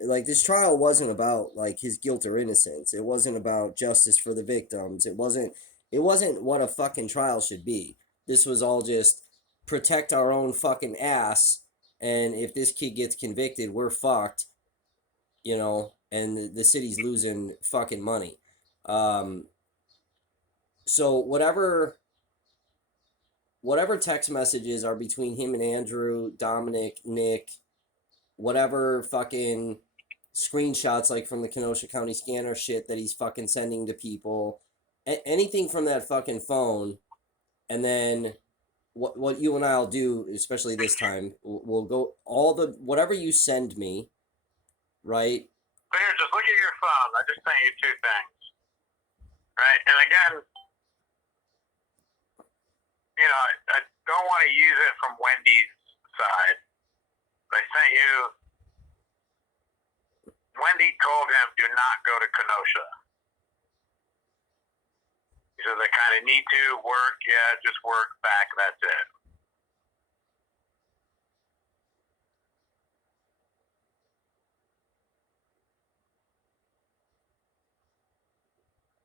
this trial wasn't about like his guilt or innocence. It wasn't about justice for the victims. It wasn't what a fucking trial should be. This was all just protect our own fucking ass, and if this kid gets convicted, we're fucked, you know, and the city's losing fucking money. Um, so whatever text messages are between him and Andrew, Dominic, Nick, whatever fucking screenshots like from the Kenosha County scanner shit that he's fucking sending to people, anything from that fucking phone, and then what you and I'll do, especially this time, we'll go all the whatever you send me, right? But here, just look at your phone. I just sent you two things. Right? And again, you know, I don't want to use it from Wendy's side. I sent you, Wendy told him, do not go to Kenosha. He says, I kind of need to work. Yeah, just work back. That's it.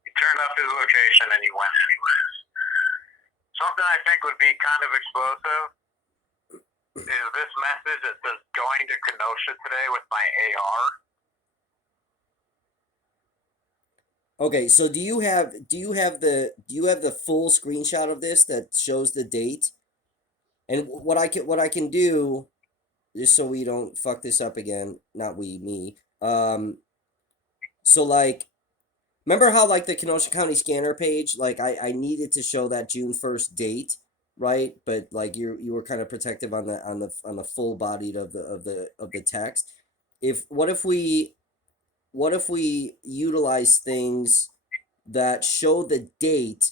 He turned up his location and he went anyways. Something I think would be kind of explosive is this message that says going to Kenosha today with my AR. Okay, so do you have the full screenshot of this that shows the date? And what I can do, just so we don't fuck this up again, not we, me. So like, remember how like the Kenosha County scanner page, like I needed to show that June 1st date, right? But like you were kind of protective on the full bodied of the text. What if we utilize things that show the date,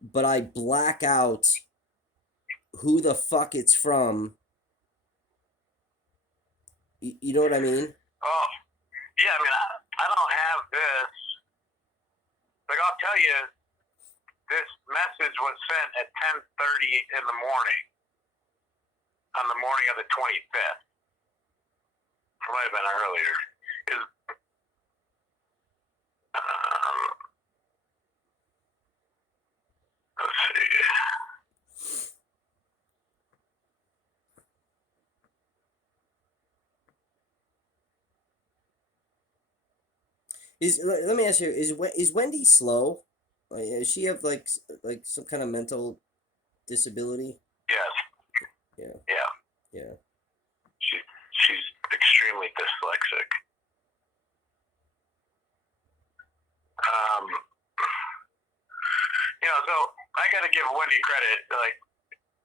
but I black out who the fuck it's from? You know what I mean? Oh, yeah, I mean, I don't have this. Like, I'll tell you, this message was sent at 10:30 in the morning. on the morning of the 25th. It might have been earlier. Let's see. Let me ask you: is Wendy slow? Like, does she have like some kind of mental disability? Yes. Yeah. Yeah. Yeah. She's extremely dyslexic. So I got to give Wendy credit. Like,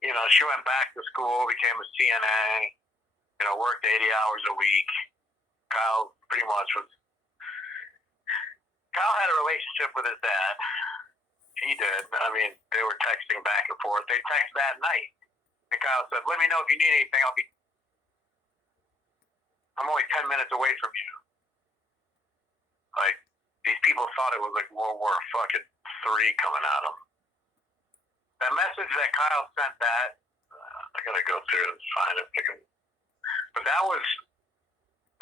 she went back to school, became a CNA. Worked 80 hours a week. Kyle pretty much was. Kyle had a relationship with his dad. He did. I mean, they were texting back and forth. They texted that night. And Kyle said, "Let me know if you need anything. I'm only 10 minutes away from you." Like, these people thought it was like World War fucking III coming at them. That message that Kyle sent I gotta go through and find it. But that was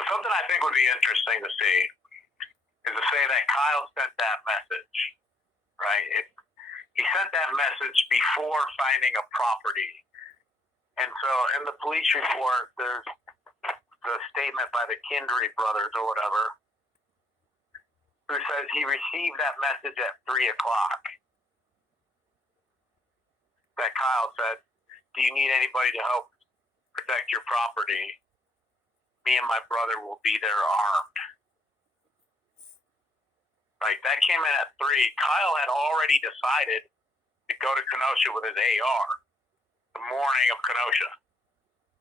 something I think would be interesting to see, is to say that Kyle sent that message, right? He sent that message before finding a property. And so in the police report, there's the statement by the Kindry brothers or whatever, who says he received that message at 3 o'clock. That Kyle said, "Do you need anybody to help protect your property? Me and my brother will be there armed." Like, that came in at 3. Kyle had already decided to go to Kenosha with his AR the morning of Kenosha,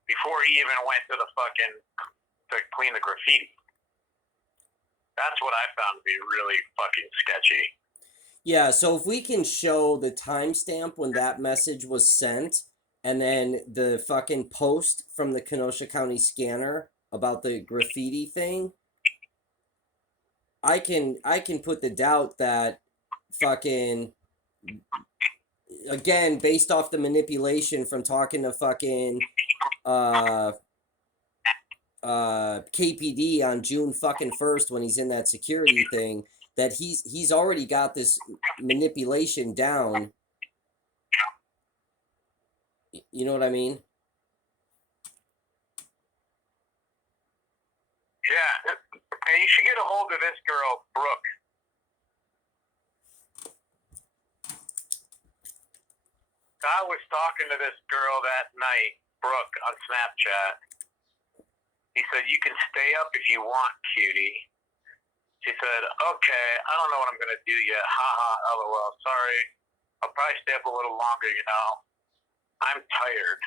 before he even went to to clean the graffiti. That's what I found to be really fucking sketchy. Yeah, so if we can show the timestamp when that message was sent, and then the fucking post from the Kenosha County scanner about the graffiti thing, I can put the doubt that fucking, again, based off the manipulation from talking to fucking KPD on June fucking 1st when he's in that security thing, that he's already got this manipulation down. You know what I mean? Yeah, and you should get a hold of this girl, Brooke. I was talking to this girl that night, Brooke, on Snapchat. He said, "You can stay up if you want, cutie." She said, "Okay, I don't know what I'm going to do yet. Haha, LOL. Sorry. I'll probably stay up a little longer, I'm tired.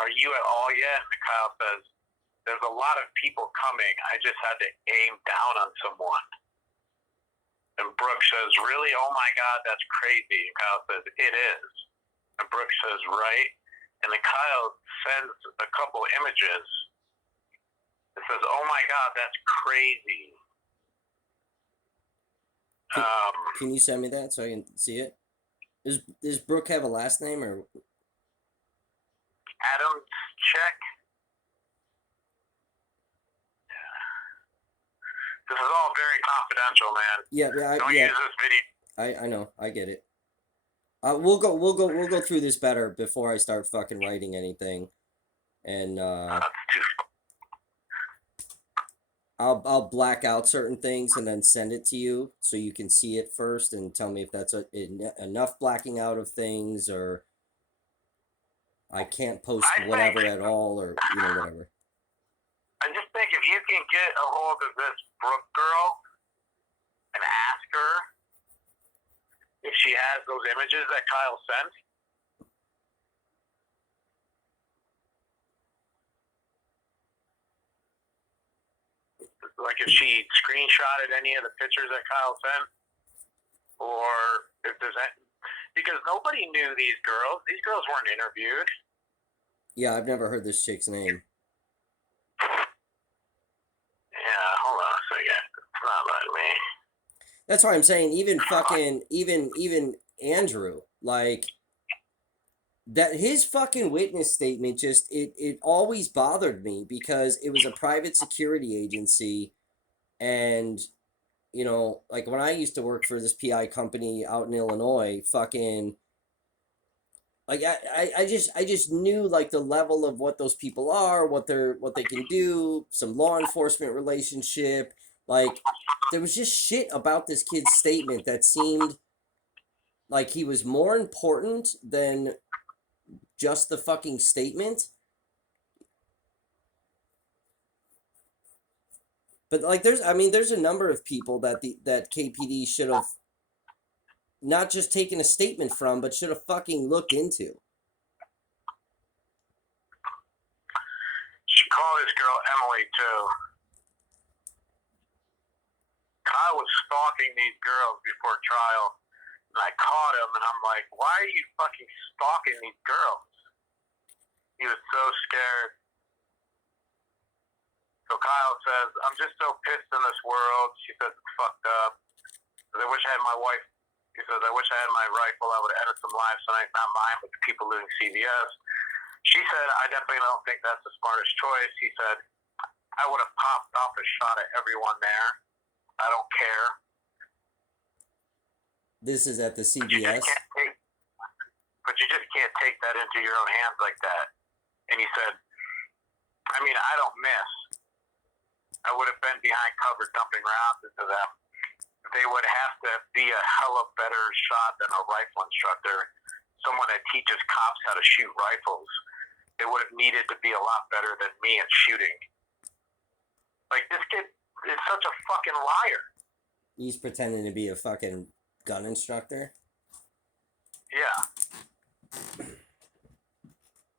Are you at all yet?" And Kyle says, "There's a lot of people coming. I just had to aim down on someone." And Brooke says, "Really? Oh my God, that's crazy." And Kyle says, "It is." And Brooke says, "Right?" And then Kyle sends a couple images. It says, "Oh my God, that's crazy." Can you send me that so I can see it? Does Brooke have a last name or? Adam, check. This is all very confidential, man. Yeah. Don't use this video. I know. I get it. We'll go through this better before I start fucking writing anything, and I'll black out certain things and then send it to you so you can see it first and tell me if that's enough blacking out of things, or I can't post whatever at all, or whatever. I just think if you can get a hold of this Brooke girl and ask her if she has those images that Kyle sent. Like if she screenshotted any of the pictures that Kyle sent, or if there's any, because nobody knew these girls. These girls weren't interviewed. Yeah, I've never heard this chick's name. Yeah, hold on a second. It's not letting me. That's why I'm saying even fucking even Andrew, like, that his fucking witness statement just it always bothered me because it was a private security agency, and you know, like when I used to work for this PI company out in Illinois, fucking like I just knew like the level of what those people are, what they can do, some law enforcement relationship. Like there was just shit about this kid's statement that seemed like he was more important than just the fucking statement. But like there's a number of people that KPD should have not just taken a statement from, but should have fucking looked into. She called this girl Emily too. Kyle was stalking these girls before trial, and I caught him, and I'm like, why are you fucking stalking these girls? He was so scared. So Kyle says, I'm just so pissed in this world. She says, it's fucked up. I wish I had my wife. He says, I wish I had my rifle. I would have ended some lives tonight. Not mine, but the people losing CVS. She said, I definitely don't think that's the smartest choice. He said, I would have popped off a shot at everyone there. I don't care. This is at the But you CVS. just can't take that into your own hands like that. And he said, I mean, I don't miss. I would have been behind cover dumping rounds into them. They would have to be a hella better shot than a rifle instructor, someone that teaches cops how to shoot rifles. They would have needed to be a lot better than me at shooting. Like, this kid is such a fucking liar. He's pretending to be a fucking gun instructor. Yeah.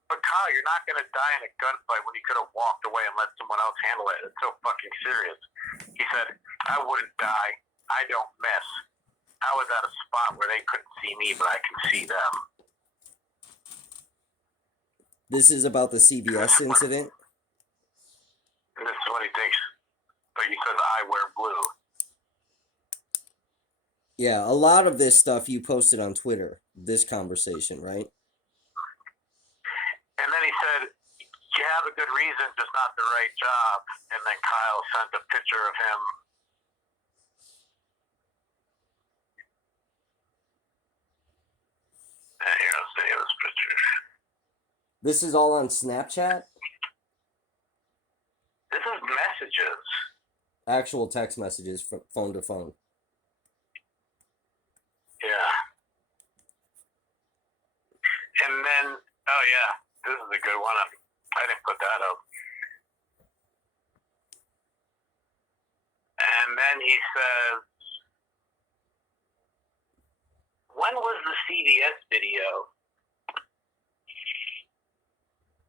But Kyle, you're not going to die in a gunfight when you could have walked away and let someone else handle it. It's so fucking serious. He said, I wouldn't die. I don't miss. I was at a spot where they couldn't see me, but I can see them. This is about the CVS incident. And this is what he thinks. But he says, I wear blue. Yeah, a lot of this stuff you posted on Twitter, this conversation, right? And then he said, you have a good reason, just not the right job. And then Kyle sent a picture of him. And here, I'll send you this picture. This is all on Snapchat? This is messages. Actual text messages from phone to phone. Yeah. And then, oh yeah, this is a good one. I didn't put that up. And then he says, when was the CVS video?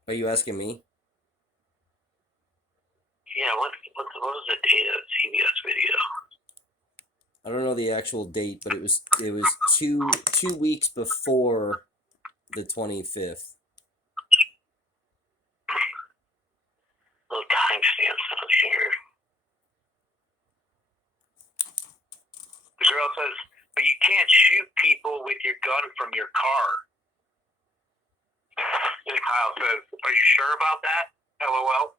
Are you asking me? Yeah, what was the date of the CVS video? I don't know the actual date, but it was two weeks before the 25th. Little timestamps on here. The girl says, but you can't shoot people with your gun from your car. And Kyle says, are you sure about that? LOL.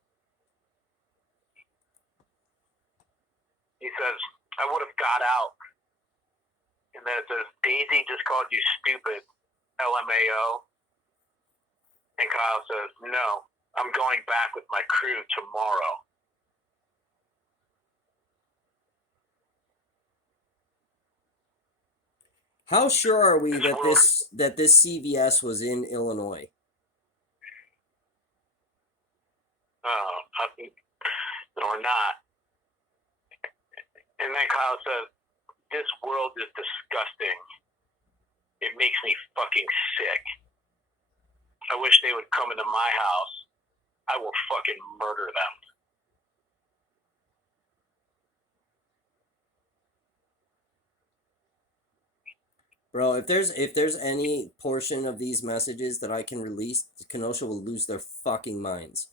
He says, I would have got out. And then it says, Daisy just called you stupid. LMAO. And Kyle says, no, I'm going back with my crew tomorrow. How sure are we that this CVS was in Illinois? Or not. And then Kyle says, this world is disgusting. It makes me fucking sick. I wish they would come into my house. I will fucking murder them. Bro, if there's any portion of these messages that I can release, Kenosha will lose their fucking minds.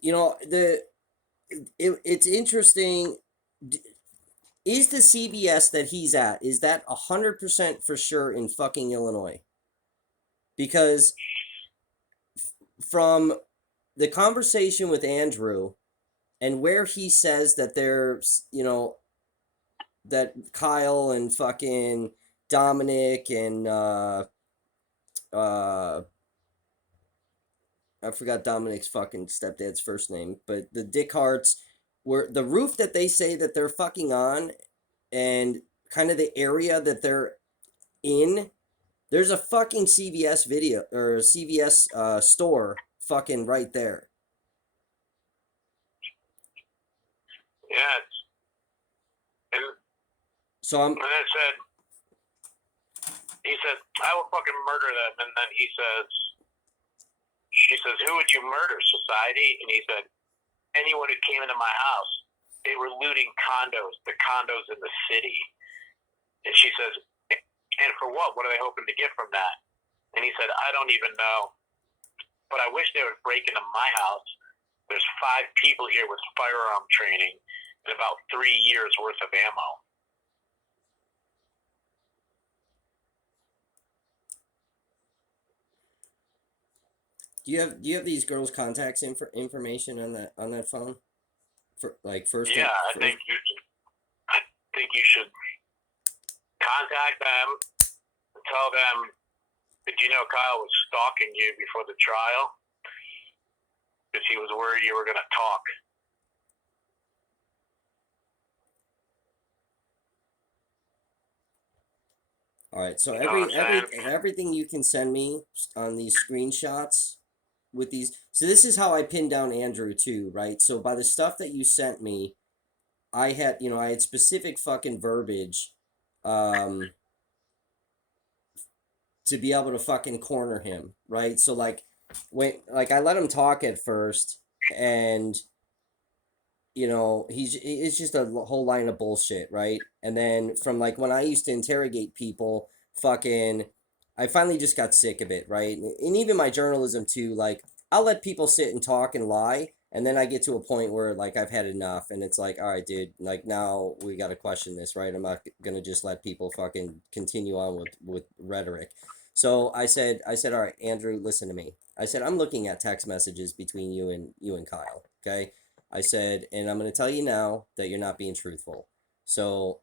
You know, it's interesting. Is the CVS that he's at, is that 100% for sure in fucking Illinois? Because from the conversation with Andrew and where he says that there's, that Kyle and fucking Dominic and I forgot Dominic's fucking stepdad's first name, but the Dick Harts were the roof that they say that they're fucking on, and kind of the area that they're in. There's a fucking CVS video or a CVS store fucking right there. Yeah. So I'm. And then he said, I will fucking murder them. And then she says, who would you murder, society? And he said, anyone who came into my house. They were looting condos, the condos in the city. And she says, and for what? What are they hoping to get from that? And he said, I don't even know. But I wish they would break into my house. There's 5 people here with firearm training and about 3 years worth of ammo. Do you have these girls' contacts information on that phone? For like first. Yeah, I think you should contact them and tell them that Kyle was stalking you before the trial because he was worried you were going to talk. All right, so everything you can send me on these screenshots with these. So this is how I pinned down Andrew too, right? So by the stuff that you sent me, I had specific fucking verbiage, to be able to fucking corner him, right? So like I let him talk at first, and it's just a whole line of bullshit, right? And then from like when I used to interrogate people, fucking, I finally just got sick of it, right? And even my journalism too, like I'll let people sit and talk and lie, and then I get to a point where like I've had enough, and it's like, all right, dude, like now we got to question this, right? I'm not gonna just let people fucking continue on with rhetoric. So I said, all right, Andrew, listen to me. I said, I'm looking at text messages between you and Kyle, okay? I said, and I'm going to tell you now that you're not being truthful. So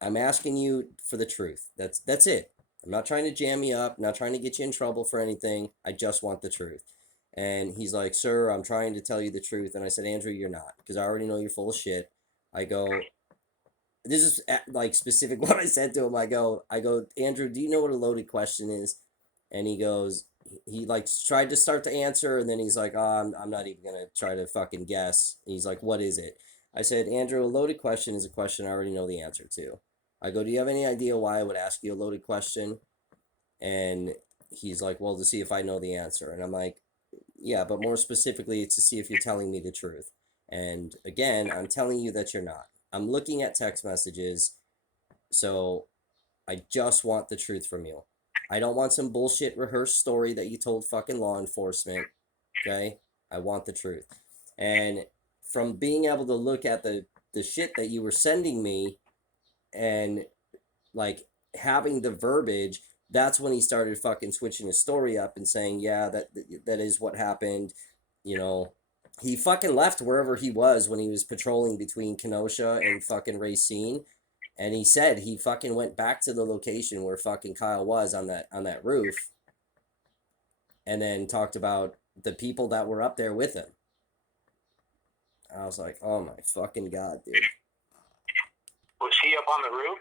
I'm asking you for the truth. That's it. I'm not trying to jam you up, not trying to get you in trouble for anything. I just want the truth. And he's like, sir, I'm trying to tell you the truth. And I said, Andrew, you're not, because I already know you're full of shit. I go, this is like specific what I said to him. I go, Andrew, do you know what a loaded question is? And he like tried to start to answer, and then he's like, oh, I'm not even gonna try to fucking guess. And he's like, what is it? I said, Andrew, a loaded question is a question I already know the answer to. I go, do you have any idea why I would ask you a loaded question? And he's like, well, to see if I know the answer. And I'm like, yeah, but more specifically, it's to see if you're telling me the truth. And again, I'm telling you that you're not. I'm looking at text messages, so I just want the truth from you. I don't want some bullshit rehearsed story that you told fucking law enforcement, okay? I want the truth. And from being able to look at the shit that you were sending me and like having the verbiage, that's when he started fucking switching his story up and saying, yeah, that is what happened. He fucking left wherever he was when he was patrolling between Kenosha and fucking Racine. And he said he fucking went back to the location where fucking Kyle was on that roof, and then talked about the people that were up there with him. I was like, oh my fucking God, dude. Was he up on the roof?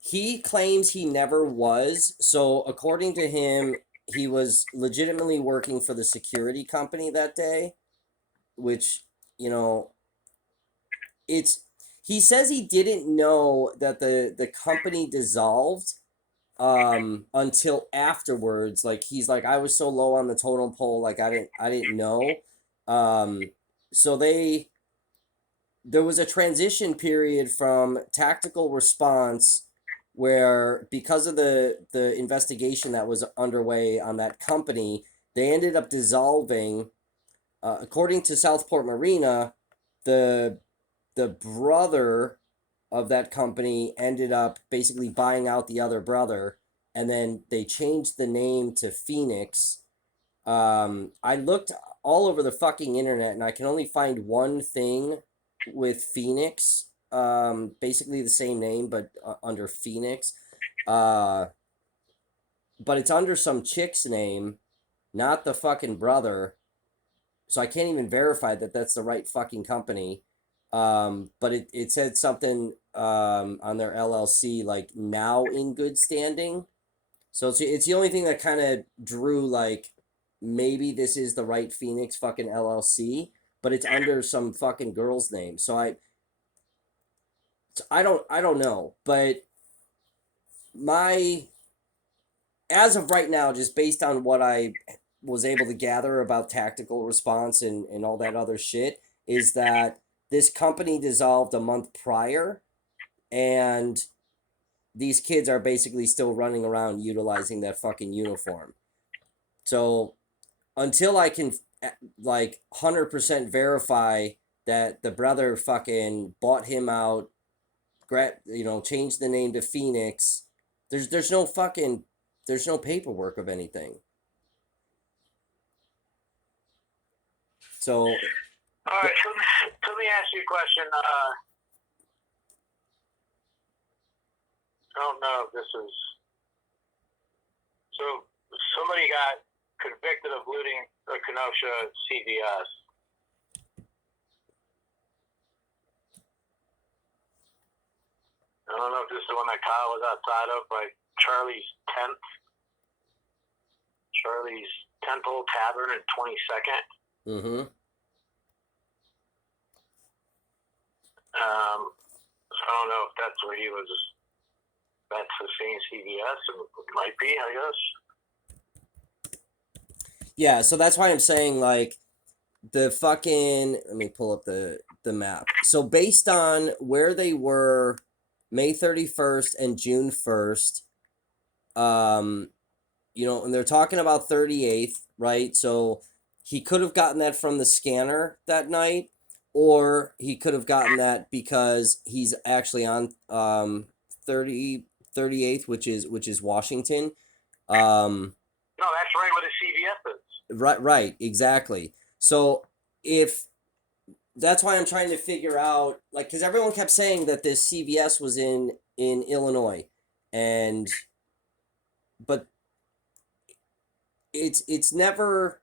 He claims he never was. So according to him, he was legitimately working for the security company that day, which, he says he didn't know that the company dissolved until afterwards. Like he's like, I was so low on the totem pole, like I didn't know. So there was a transition period from tactical response where, because of the investigation that was underway on that company, they ended up dissolving. According to Southport Marina, the brother of that company ended up basically buying out the other brother, and then they changed the name to Phoenix. I looked all over the fucking internet, and I can only find one thing with Phoenix. Basically the same name, but under Phoenix. Uh, but it's under some chick's name, not the fucking brother. So I can't even verify that that's the right fucking company. But it said something on their LLC like now in good standing. So it's the only thing that kind of drew like maybe this is the right Phoenix fucking LLC, but it's under some fucking girl's name. So I don't know, but my as of right now, just based on what I was able to gather about tactical response and all that other shit, is that this company dissolved a month prior, and these kids are basically still running around utilizing that fucking uniform. So until I can like 100% verify that the brother fucking bought him out, changed the name to Phoenix, there's no fucking there's no paperwork of anything. So, All right, so let me ask you a question. I don't know if this is... So, somebody got convicted of looting a Kenosha CVS. I don't know if this is the one that Kyle was outside of, like Charlie's 10th Old Tavern and 22nd. mm-hmm. So I don't know if that's where he was. That's the same CVS, and it might be, I guess. Yeah, so that's why I'm saying like the fucking let me pull up the map. So based on where they were May 31st and June 1st, and they're talking about 38th, right? So he could have gotten that from the scanner that night, or he could have gotten that because he's actually on 38th, which is Washington. No, that's right where the CVS is. Right, exactly. So if that's why I'm trying to figure out, like, because everyone kept saying that this CVS was in Illinois, but it's never,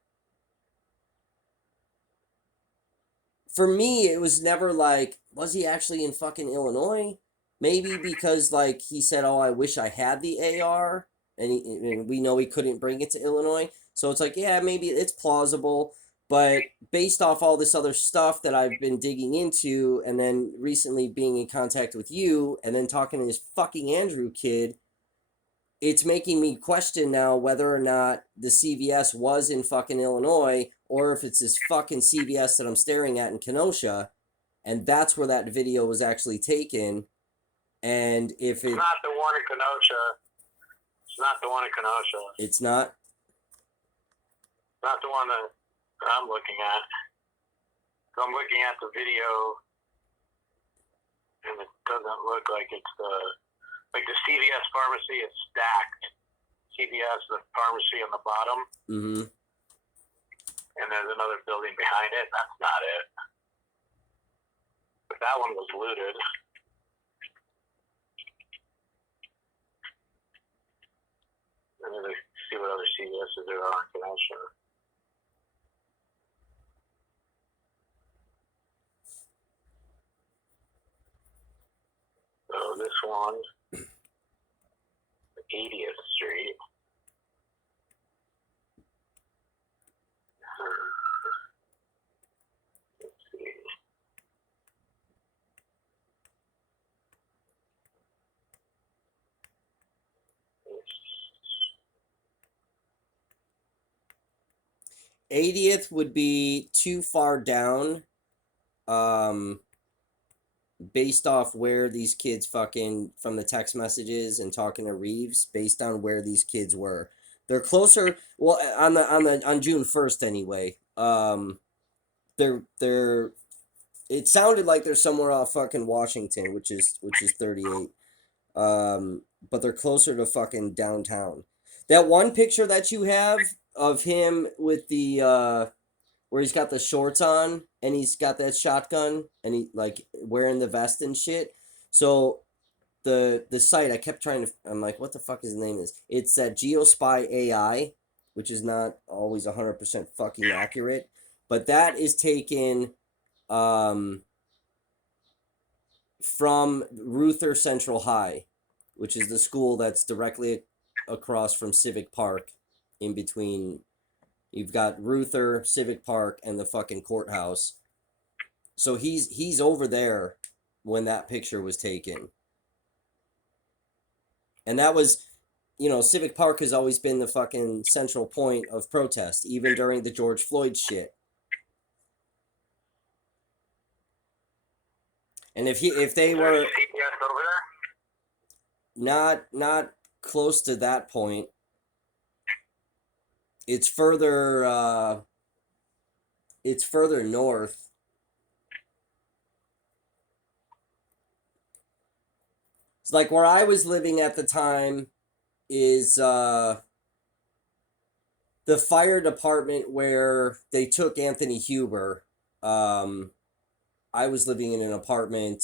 for me it was never like, was he actually in fucking Illinois? Maybe because like he said, oh, I wish I had the AR, and we know he couldn't bring it to Illinois. So it's like, yeah, maybe it's plausible. But based off all this other stuff that I've been digging into, and then recently being in contact with you, and then talking to this fucking Andrew kid, it's making me question now whether or not the CVS was in fucking Illinois, or if it's this fucking CVS that I'm staring at in Kenosha, and that's where that video was actually taken. And if it's not the one in Kenosha. It's not the one in Kenosha. It's not? Not the one that I'm looking at. So I'm looking at the video, and it doesn't look like it's the CVS pharmacy is stacked. CVS, the pharmacy on the bottom. Mm-hmm. And there's another building behind it. That's not it. But that one was looted. And then see what other CVS's there are in Kenosha. So this one, 80th Street. Let's see. It's... 80th would be too far down. Based off where these kids fucking, from the text messages and talking to Reeves, based on where these kids were, they're closer. Well, on June 1st anyway. They're It sounded like they're somewhere off fucking Washington, which is 38. But they're closer to fucking downtown. That one picture that you have of him with the where he's got the shorts on and he's got that shotgun and he like wearing the vest and shit. So the site I kept trying to, I'm like, what the fuck is the name of this? It's that Geospy AI, which is not always 100% fucking accurate, but that is taken um from Ruther Central High, which is the school that's directly across from Civic Park, in between. You've got Ruther, Civic Park, and the fucking courthouse. So he's over there when that picture was taken. And that was, Civic Park has always been the fucking central point of protest, even during the George Floyd shit. And if they were CPS over there? not close to that point, it's further north. It's like where I was living at the time is the fire department where they took Anthony Huber. I was living in an apartment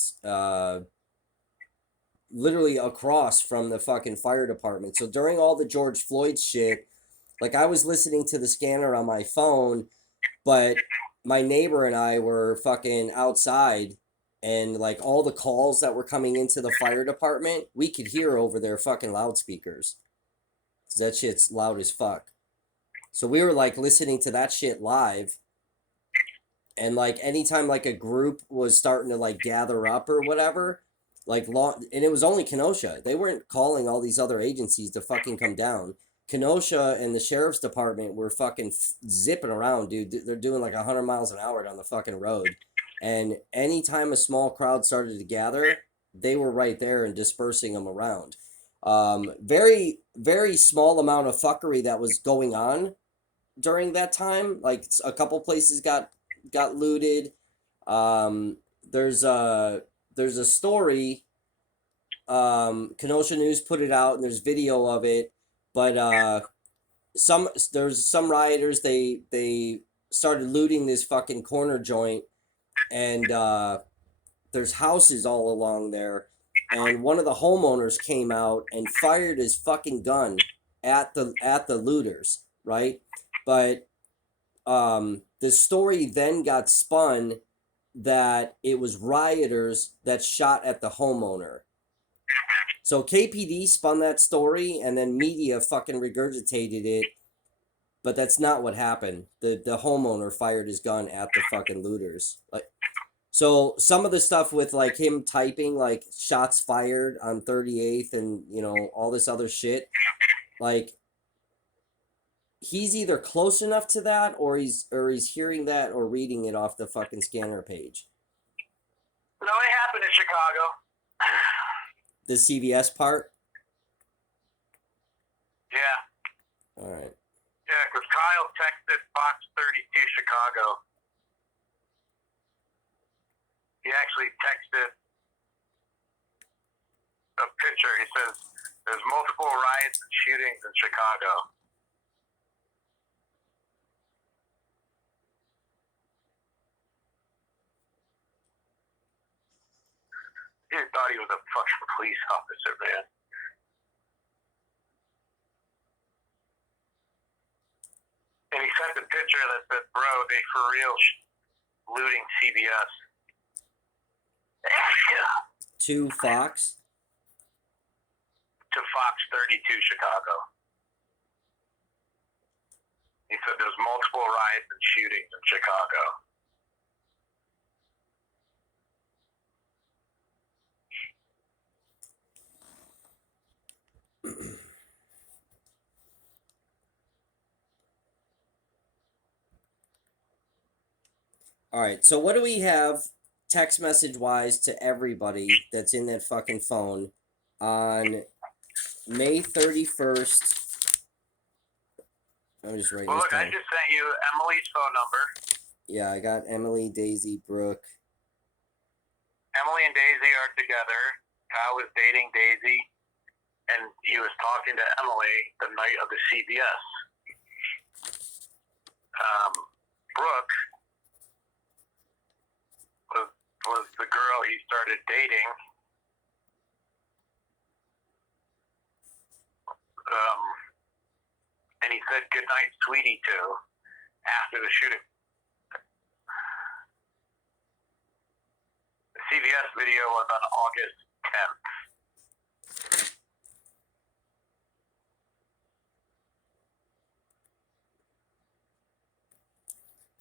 literally across from the fucking fire department. So during all the George Floyd shit, like I was listening to the scanner on my phone, but my neighbor and I were fucking outside, and like all the calls that were coming into the fire department, we could hear over their fucking loudspeakers. That shit's loud as fuck. So we were like listening to that shit live. And like anytime like a group was starting to like gather up or whatever, like and it was only Kenosha. They weren't calling all these other agencies to fucking come down. Kenosha and the sheriff's department were fucking zipping around, dude. They're doing like 100 miles an hour down the fucking road. And anytime a small crowd started to gather, they were right there and dispersing them around. Very, very small amount of fuckery that was going on during that time. Like a couple places got looted. There's a story. Kenosha News put it out, and there's video of it. But there's some rioters. They started looting this fucking corner joint, and there's houses all along there. And one of the homeowners came out and fired his fucking gun at the looters, right? But the story then got spun that it was rioters that shot at the homeowner. So KPD spun that story, and then media fucking regurgitated it, but that's not what happened. The homeowner fired his gun at the fucking looters. Like, so some of the stuff with like him typing like shots fired on 38th and all this other shit, like he's either close enough to that or he's hearing that or reading it off the fucking scanner page. No, it happened in Chicago. The CVS part? Yeah. All right. Yeah, because Kyle texted Fox 32 Chicago. He actually texted a picture. He says, there's multiple riots and shootings in Chicago. He thought he was a fucking police officer, man. And he sent a picture that said, bro, they for real looting CVS. To Fox? To Fox 32 Chicago. He said there's multiple riots and shootings in Chicago. All right, so what do we have text message wise to everybody that's in that fucking phone on May 31st? I'm just writing Well, this look, I down. just sent you Emily's phone number. Yeah, I got Emily, Daisy, Brooke. Emily and Daisy are together. Kyle was dating Daisy, and he was talking to Emily the night of the CBS. Brooke was the girl he started dating. And he said goodnight, sweetie, to after the shooting. The CBS video was on August 10th.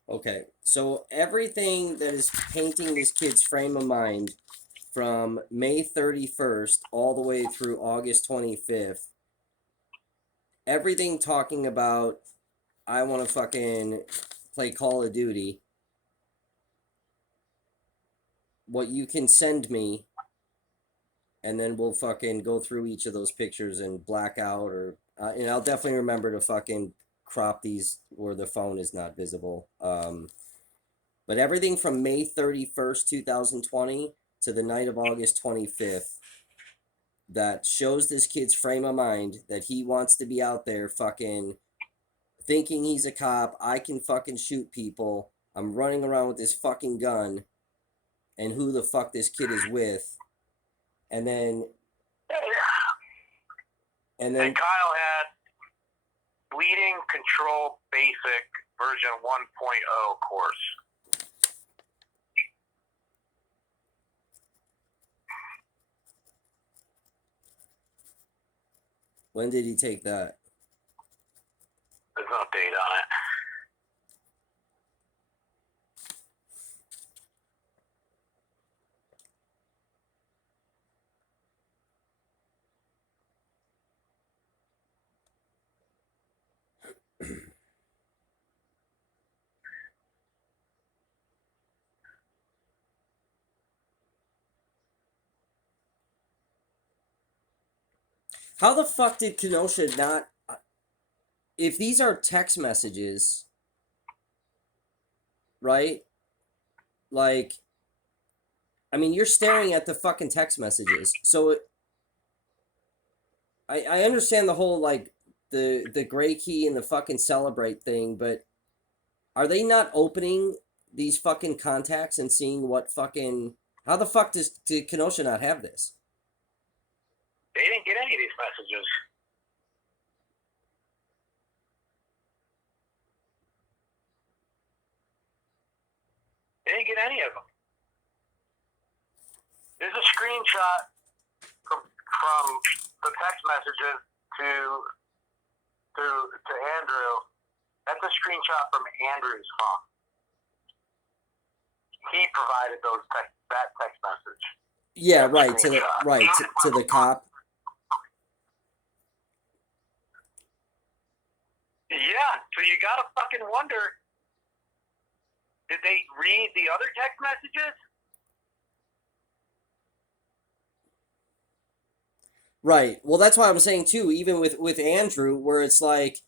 Okay, so everything that is painting this kid's frame of mind from May 31st all the way through August 25th, everything talking about, I want to fucking play Call of Duty, what you can send me, and then we'll fucking go through each of those pictures and black out, or, and I'll definitely remember to fucking crop these where the phone is not visible. But everything from May 31st, 2020 to the night of August 25th that shows this kid's frame of mind that he wants to be out there fucking thinking he's a cop. I can fucking shoot people. I'm running around with this fucking gun, and who the fuck this kid is with. And then And Kyle had Bleeding Control Basic version 1.0 course. When did he take that? There's no date on it. How the fuck did Kenosha not... If these are text messages, right? Like, I mean, you're staring at the fucking text messages. So I understand the whole, like, the gray key and the fucking celebrate thing, but are they not opening these fucking contacts and seeing what fucking... How the fuck did Kenosha not have this? They didn't get any of these messages. They didn't get any of them. There's a screenshot from the text messages to Andrew. That's a screenshot from Andrew's phone. He provided that text message. Yeah, right, to the cop. Yeah, so you gotta fucking wonder, did they read the other text messages? Right. Well, that's why I'm saying too, even with Andrew, where it's like...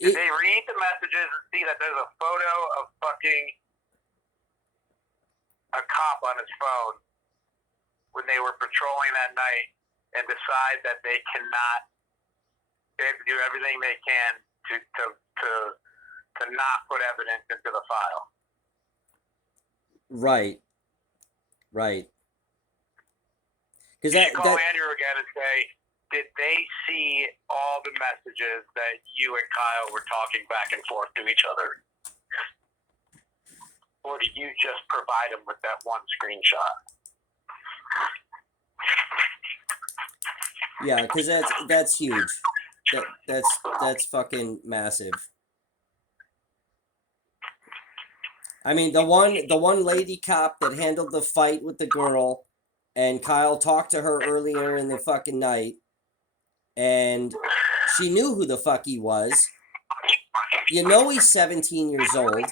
Did they read the messages and see that there's a photo of fucking a cop on his phone when they were patrolling that night and decide that they have to do everything they can to not put evidence into the file? Right. Because you call Andrew again and say, did they see all the messages that you and Kyle were talking back and forth to each other? Or did you just provide them with that one screenshot? Yeah, because that's huge. That's fucking massive. I mean, the one lady cop that handled the fight with the girl, and Kyle talked to her earlier in the fucking night, and she knew who the fuck he was. You know he's 17 years old.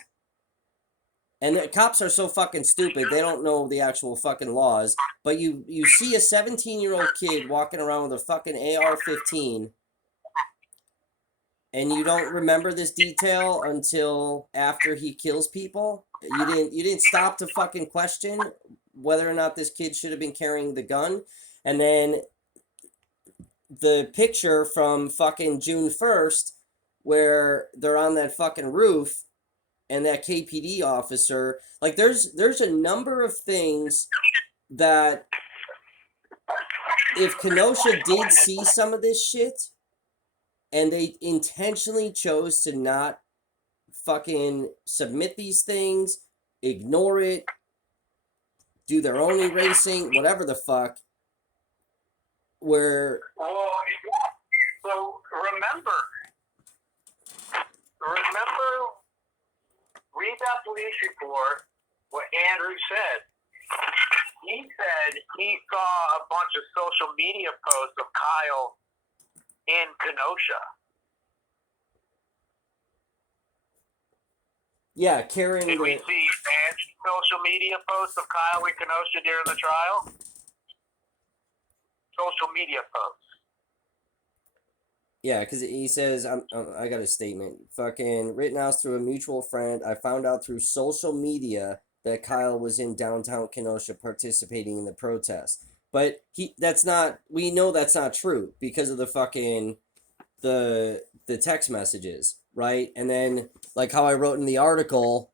And the cops are so fucking stupid, they don't know the actual fucking laws. But you see a 17-year-old kid walking around with a fucking AR-15, and you don't remember this detail until after he kills people? You didn't stop to fucking question whether or not this kid should have been carrying the gun. And then the picture from fucking June 1st where they're on that fucking roof and that KPD officer, like there's a number of things that if Kenosha did see some of this shit and they intentionally chose to not fucking submit these things, ignore it, do their own erasing, whatever the fuck, where... Well, so remember, read that police report, what Andrew said. He said he saw a bunch of social media posts of Kyle in Kenosha. Yeah, carrying Did we see social media posts of Kyle in Kenosha during the trial? Social media posts. Yeah, because he says, I got a statement. Fucking Rittenhouse through a mutual friend. I found out through social media that Kyle was in downtown Kenosha participating in the protest. But we know that's not true because of the fucking, the text messages, right? And then, like how I wrote in the article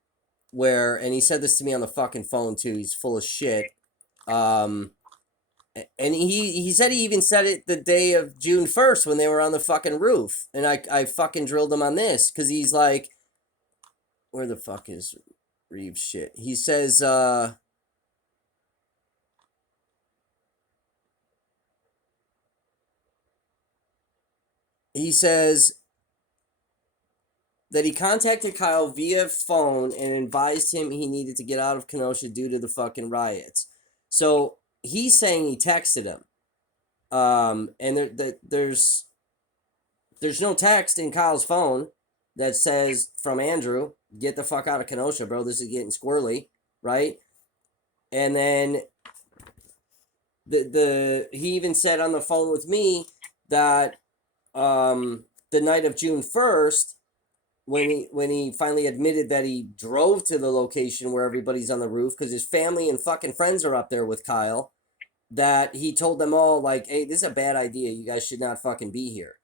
and he said this to me on the fucking phone too, he's full of shit. And he said he even said it the day of June 1st when they were on the fucking roof. And I fucking drilled him on this because he's like, where the fuck is Reeves shit? He says, that he contacted Kyle via phone and advised him he needed to get out of Kenosha due to the fucking riots. So he's saying he texted him. And there's no text in Kyle's phone that says from Andrew, get the fuck out of Kenosha, bro. This is getting squirrely, right? And then he even said on the phone with me that the night of June 1st, when he finally admitted that he drove to the location where everybody's on the roof because his family and fucking friends are up there with Kyle, that he told them all, like, hey, this is a bad idea. You guys should not fucking be here.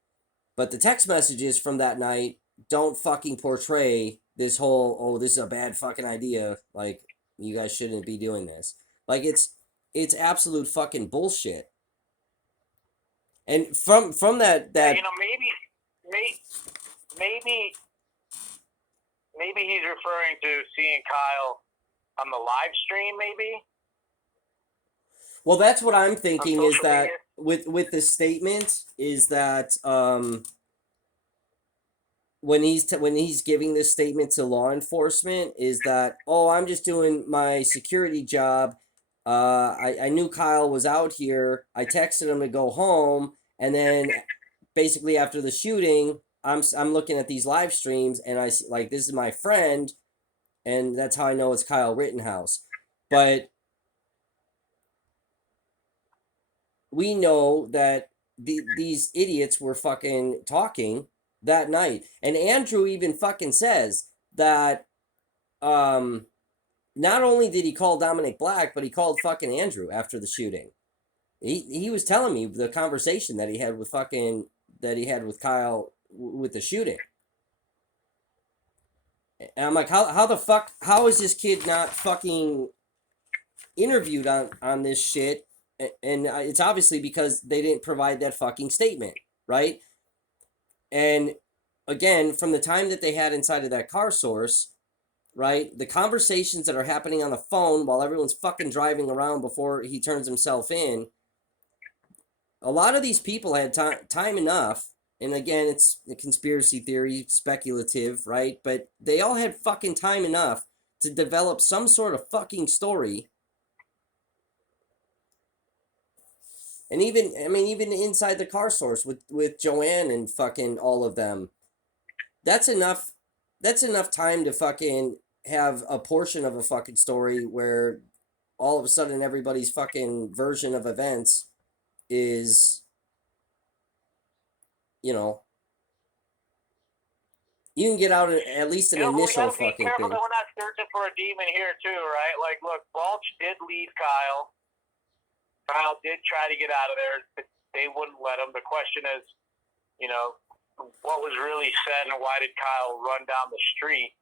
But the text messages from that night don't fucking portray this whole, oh, this is a bad fucking idea. Like, you guys shouldn't be doing this. Like, it's absolute fucking bullshit. And from that... Yeah, maybe he's referring to seeing Kyle on the live stream, maybe? Well, that's what I'm thinking is that with the statement is that when he's giving this statement to law enforcement is that, oh, I'm just doing my security job. I knew Kyle was out here. I texted him to go home, and then basically after the shooting, I'm looking at these live streams and I see, like, this is my friend, and that's how I know it's Kyle Rittenhouse. But we know that these idiots were fucking talking that night. And Andrew even fucking says that not only did he call Dominic Black, but he called fucking Andrew after the shooting. He was telling me the conversation that he had with Kyle with the shooting. And I'm like, how the fuck, how is this kid not fucking interviewed on this shit? And it's obviously because they didn't provide that fucking statement, right? And again, from the time that they had inside of that car source, right, the conversations that are happening on the phone while everyone's fucking driving around before he turns himself in, a lot of these people had time enough, and again, it's a conspiracy theory, speculative, right? But they all had fucking time enough to develop some sort of fucking story. And even inside the car source with Joanne and fucking all of them, that's enough time to fucking have a portion of a fucking story where all of a sudden everybody's fucking version of events is, you can get out at least an initial fucking thing. When that searching for a demon here too, right? Like, look, Balch did leave Kyle. Kyle did try to get out of there. They wouldn't let him. The question is, you know, what was really said and why did Kyle run down the street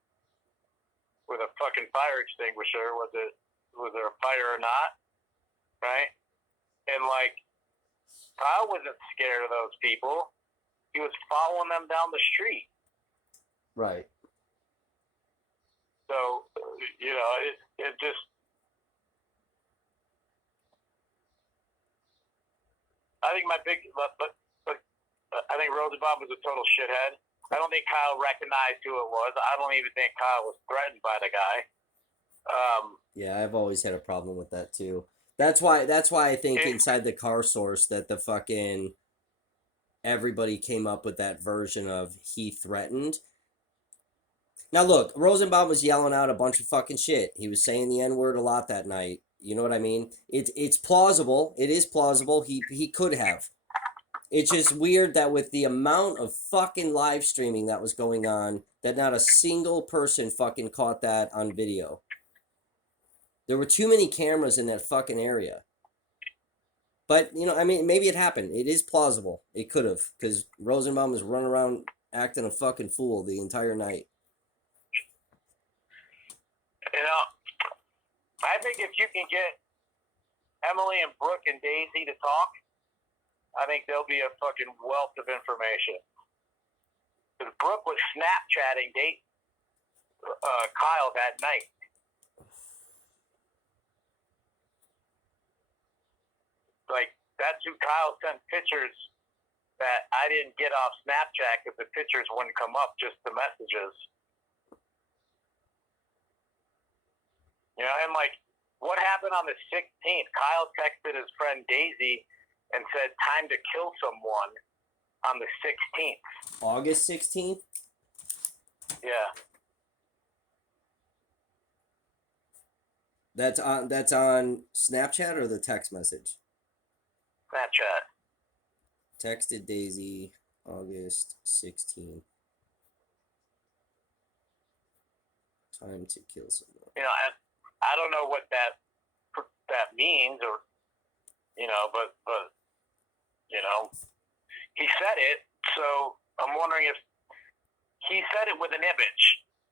with a fucking fire extinguisher? Was there a fire or not? Right? And like, Kyle wasn't scared of those people. He was following them down the street. Right. So, you know, it just... I think my big... But I think Rosenbaum was a total shithead. I don't think Kyle recognized who it was. I don't even think Kyle was threatened by the guy. Yeah, I've always had a problem with that too. That's why I think inside the car source that the fucking everybody came up with that version of he threatened. Now look, Rosenbaum was yelling out a bunch of fucking shit. He was saying the N-word a lot that night. You know what I mean? It's plausible. It is plausible. He could have. It's just weird that with the amount of fucking live streaming that was going on, that not a single person fucking caught that on video. There were too many cameras in that fucking area. But, you know, I mean, maybe it happened. It is plausible. It could have, because Rosenbaum was running around acting a fucking fool the entire night. You know, I think if you can get Emily and Brooke and Daisy to talk, I think there'll be a fucking wealth of information. Because Brooke was Snapchatting Kyle that night. Like, that's who Kyle sent pictures that I didn't get off Snapchat because the pictures wouldn't come up, just the messages. You know, and like, what happened on the 16th? Kyle texted his friend Daisy and said, time to kill someone on the 16th. August 16th? Yeah. That's on Snapchat or the text message? Snapchat. Texted Daisy August 16th. Time to kill someone. You know, I don't know what that means, or, you know, but you know, he said it, so I'm wondering if he said it with an image,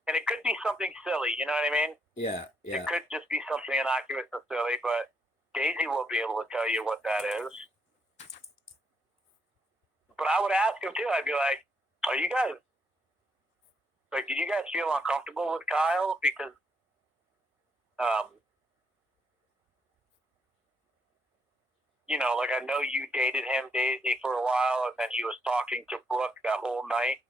and it could be something silly, you know what I mean? Yeah. It could just be something innocuous and silly, but Daisy will be able to tell you what that is. But I would ask him too. I'd be like, "Are you guys like? Did you guys feel uncomfortable with Kyle because, you know, like I know you dated him, Daisy, for a while, and then he was talking to Brooke that whole night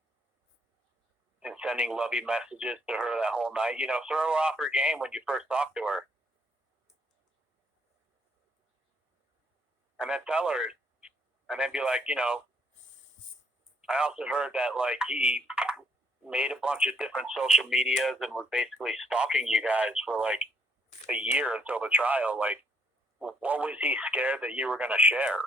and sending lovey messages to her that whole night. You know, throw her off her game when you first talked to her, and then tell her, and then be like, you know." I also heard that, like, he made a bunch of different social medias and was basically stalking you guys for, like, a year until the trial. Like, what was he scared that you were going to share?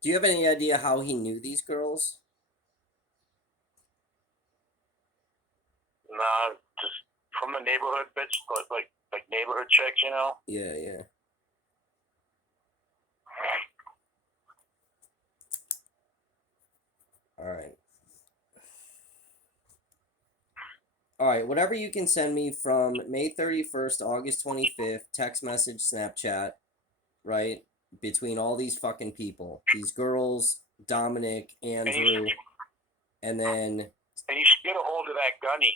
Do you have any idea how he knew these girls? Nah, just from the neighborhood, bitch, like neighborhood chicks, you know? Yeah. All right, whatever you can send me from May 31st, August 25th, text message, Snapchat, right? Between all these fucking people. These girls, Dominic, Andrew, and then... And you should get a hold of that Gunny.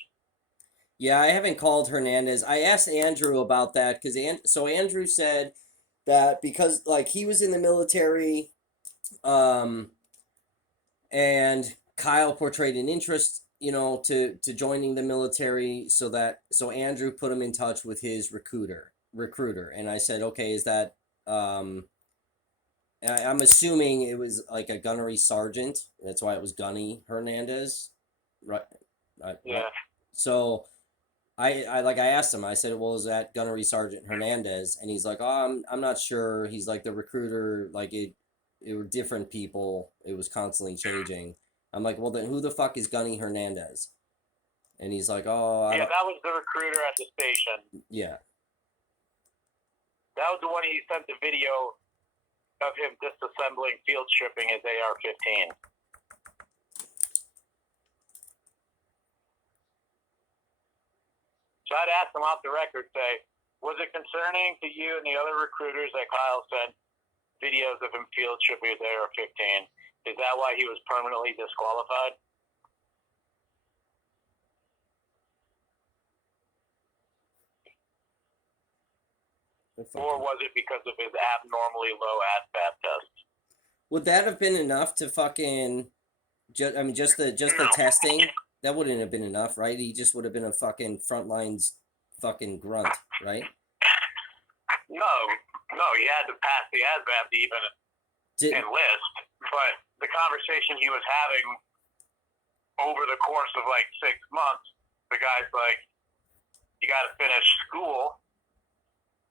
Yeah, I haven't called Hernandez. I asked Andrew about that because Andrew said that because like he was in the military, and Kyle portrayed an interest, you know, to joining the military, so Andrew put him in touch with his recruiter, and I said, okay, is that I'm assuming it was like a gunnery sergeant. That's why it was Gunny Hernandez, right? Yeah. So. I asked him, I said, well, is that Gunnery Sergeant Hernandez? And he's like, oh, I'm not sure. He's like the recruiter, like it were different people. It was constantly changing. I'm like, well, then who the fuck is Gunny Hernandez? And he's like, oh, I Yeah, don't... that was the recruiter at the station. Yeah. That was the one he sent the video of him disassembling field stripping his AR-15. So I'd ask him off the record, say, was it concerning to you and the other recruiters that Kyle sent videos of him field stripping his AR-15? Is that why he was permanently disqualified? Or was it because of his abnormally low ASVAB test? Would that have been enough to fucking... I mean, just the testing? That wouldn't have been enough, right? He just would have been a fucking frontlines fucking grunt, right? No, he had to pass the ASVAB to even enlist. But the conversation he was having over the course of like 6 months, the guy's like, you got to finish school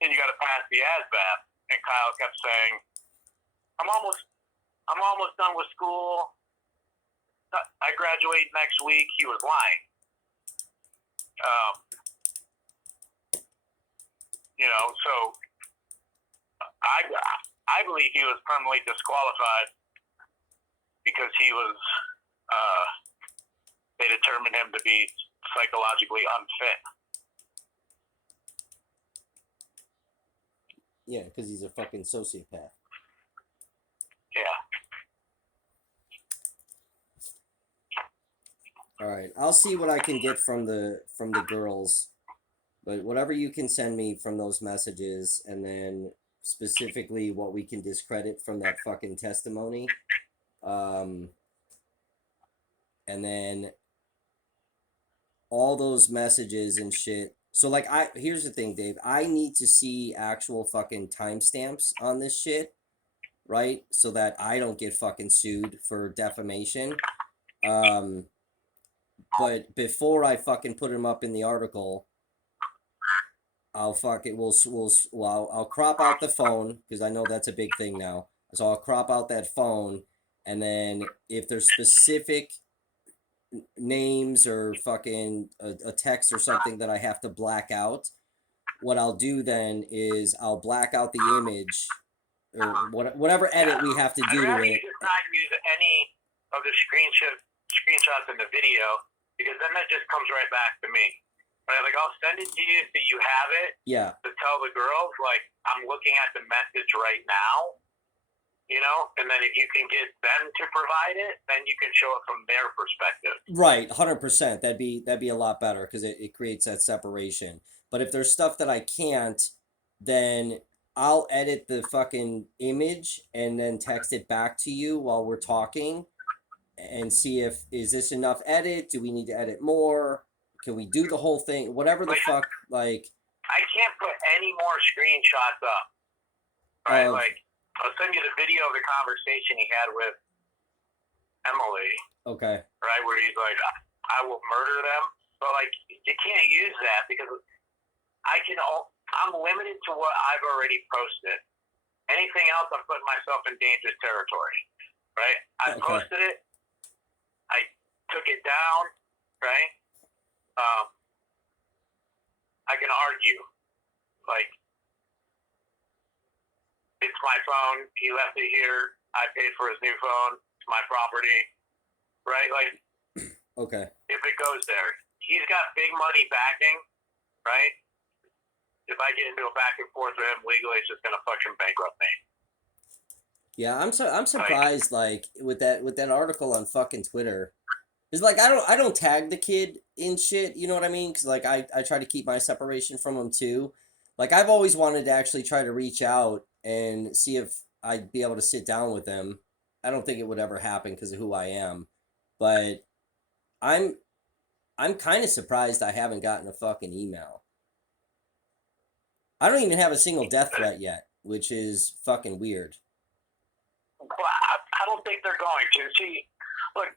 and you got to pass the ASVAB. And Kyle kept saying, I'm almost done with school. I graduate next week. He was lying. So I believe he was permanently disqualified because he was, they determined him to be psychologically unfit. Yeah, because he's a fucking sociopath. Yeah. All right, I'll see what I can get from the girls, but whatever you can send me from those messages, and then specifically what we can discredit from that fucking testimony, and then all those messages and shit. So like, here's the thing, Dave. I need to see actual fucking timestamps on this shit, right? So that I don't get fucking sued for defamation. But before I fucking put him up in the article, I'll crop out the phone, because I know that's a big thing now. So I'll crop out that phone, and then if there's specific names or fucking a text or something that I have to black out, what I'll do then is I'll black out the image, or whatever edit we have to do to it. I'd rather you just not use any of the screenshots in the video, because then that just comes right back to me. Right? Like, I'll send it to you so you have it. Yeah. To tell the girls, like, I'm looking at the message right now, and then if you can get them to provide it, then you can show it from their perspective. Right, 100%. That'd be a lot better, because it creates that separation. But if there's stuff that I can't, then I'll edit the fucking image and then text it back to you while we're talking, and see is this enough edit? Do we need to edit more? Can we do the whole thing? Whatever the fuck, like... I can't put any more screenshots up. Right? I'll send you the video of the conversation he had with Emily. Okay. Right? Where he's like, I will murder them. But, like, you can't use that because I'm limited to what I've already posted. Anything else, I'm putting myself in dangerous territory. Right? I posted it. I took it down. Right? I can argue. Like, it's my phone. He left it here. I paid for his new phone. It's my property. Right? Like, okay. If it goes there, he's got big money backing. Right? If I get into a back and forth with him legally, it's just gonna fucking bankrupt me. Yeah, I'm surprised, like, with that article on fucking Twitter. It's like I don't tag the kid in shit, you know what I mean? Because like I try to keep my separation from him too. Like, I've always wanted to actually try to reach out and see if I'd be able to sit down with him. I don't think it would ever happen because of who I am, but I'm kind of surprised I haven't gotten a fucking email. I don't even have a single death threat yet, which is fucking weird. Well, I don't think they're going to. See, look,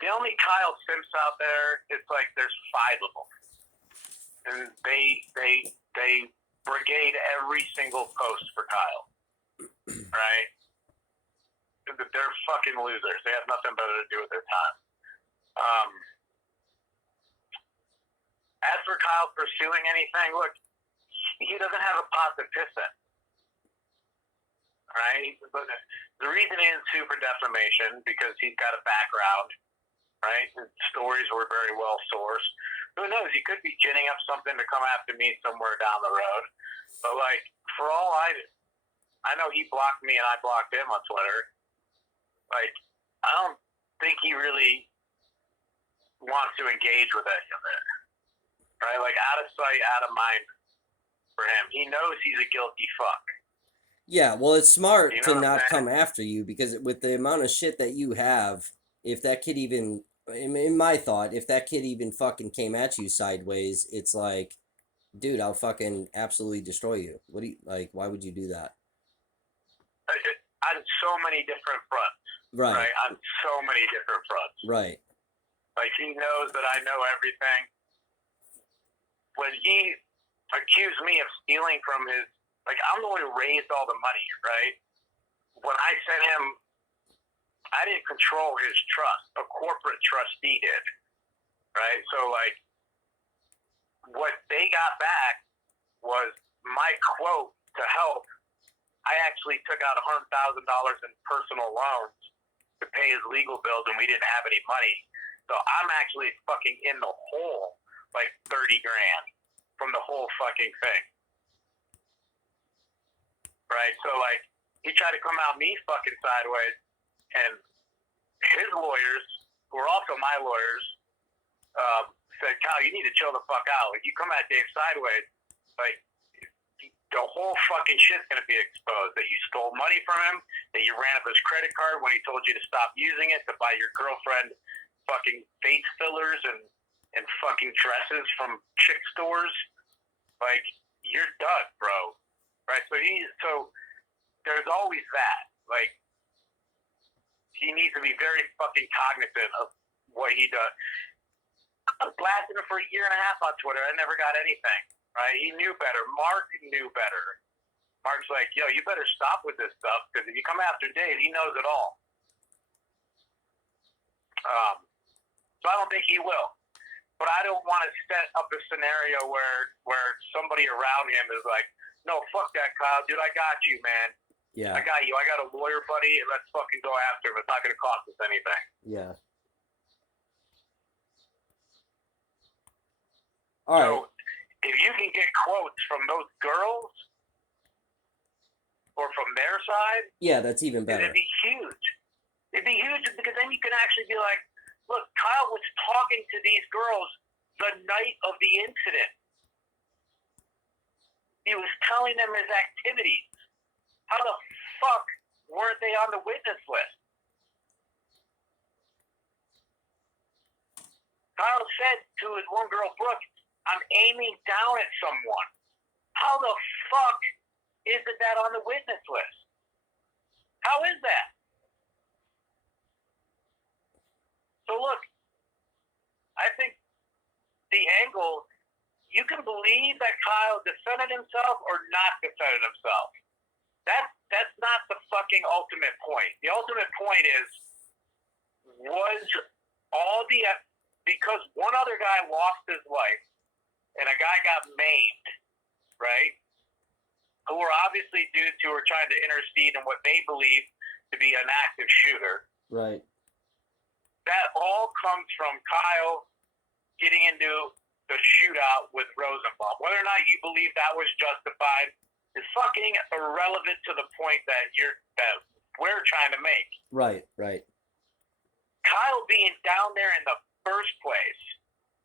the only Kyle Simps out there, it's like there's 5 of them. And they brigade every single post for Kyle. right? They're fucking losers. They have nothing better to do with their time. As for Kyle pursuing anything, look, he doesn't have a pot to piss in, right? But the reason he didn't sue for defamation because he's got a background, right? His stories were very well sourced. Who knows? He could be ginning up something to come after me somewhere down the road. But like, for all I know he blocked me and I blocked him on Twitter. Like, I don't think he really wants to engage with any of it, right? Like, out of sight, out of mind for him. He knows he's a guilty fuck. Yeah, well, it's smart You know to what I'm not saying? come after you because with the amount of shit that you have, if that kid even, in my thought, if that kid even fucking came at you sideways, it's like, dude, I'll fucking absolutely destroy you. What do you, like, why would you do that? On so many different fronts. Right. On so many different fronts. Right. Like, he knows that I know everything. When he accused me of stealing from his, like, I'm the one who raised all the money, right? When I sent him, I didn't control his trust. A corporate trustee did, right? So, like, what they got back was my quote to help. I actually took out $100,000 in personal loans to pay his legal bills, and we didn't have any money. So I'm actually fucking in the hole, like 30 grand from the whole fucking thing. Right? So, like, he tried to come out me fucking sideways, and his lawyers, who are also my lawyers, said, Kyle, you need to chill the fuck out. Like, you come at Dave sideways, like, the whole fucking shit's going to be exposed. That you stole money from him, that you ran up his credit card when he told you to stop using it to buy your girlfriend fucking face fillers and fucking dresses from chick stores. Like, you're done, bro. Right? So there's always that. Like, he needs to be very fucking cognizant of what he does. I was blasting him for a year and a half on Twitter. I never got anything. Right? He knew better. Mark knew better. Mark's like, yo, you better stop with this stuff because if you come after Dave, he knows it all. So I don't think he will. But I don't want to set up a scenario where somebody around him is like, no, fuck that, Kyle. Dude, I got you, man. Yeah. I got you. I got a lawyer, buddy, and let's fucking go after him. It's not going to cost us anything. Yeah. All right. So if you can get quotes from those girls or from their side, yeah, that's even better. it'd be huge. It'd be huge because then you can actually be like, look, Kyle was talking to these girls the night of the incident. He was telling them his activities. How the fuck weren't they on the witness list? Kyle said to his one girl, Brooke, I'm aiming down at someone. How the fuck is it that on the witness list? How is that? So look, I think the angle, you can believe that Kyle defended himself or not defended himself. That's not the fucking ultimate point. The ultimate point is, was all the, because one other guy lost his life and a guy got maimed, right? Who were obviously dudes who were trying to intercede in what they believe to be an active shooter. Right. That all comes from Kyle getting into the shootout with Rosenbaum. Whether or not you believe that was justified is fucking irrelevant to the point that we're trying to make. Right. Kyle being down there in the first place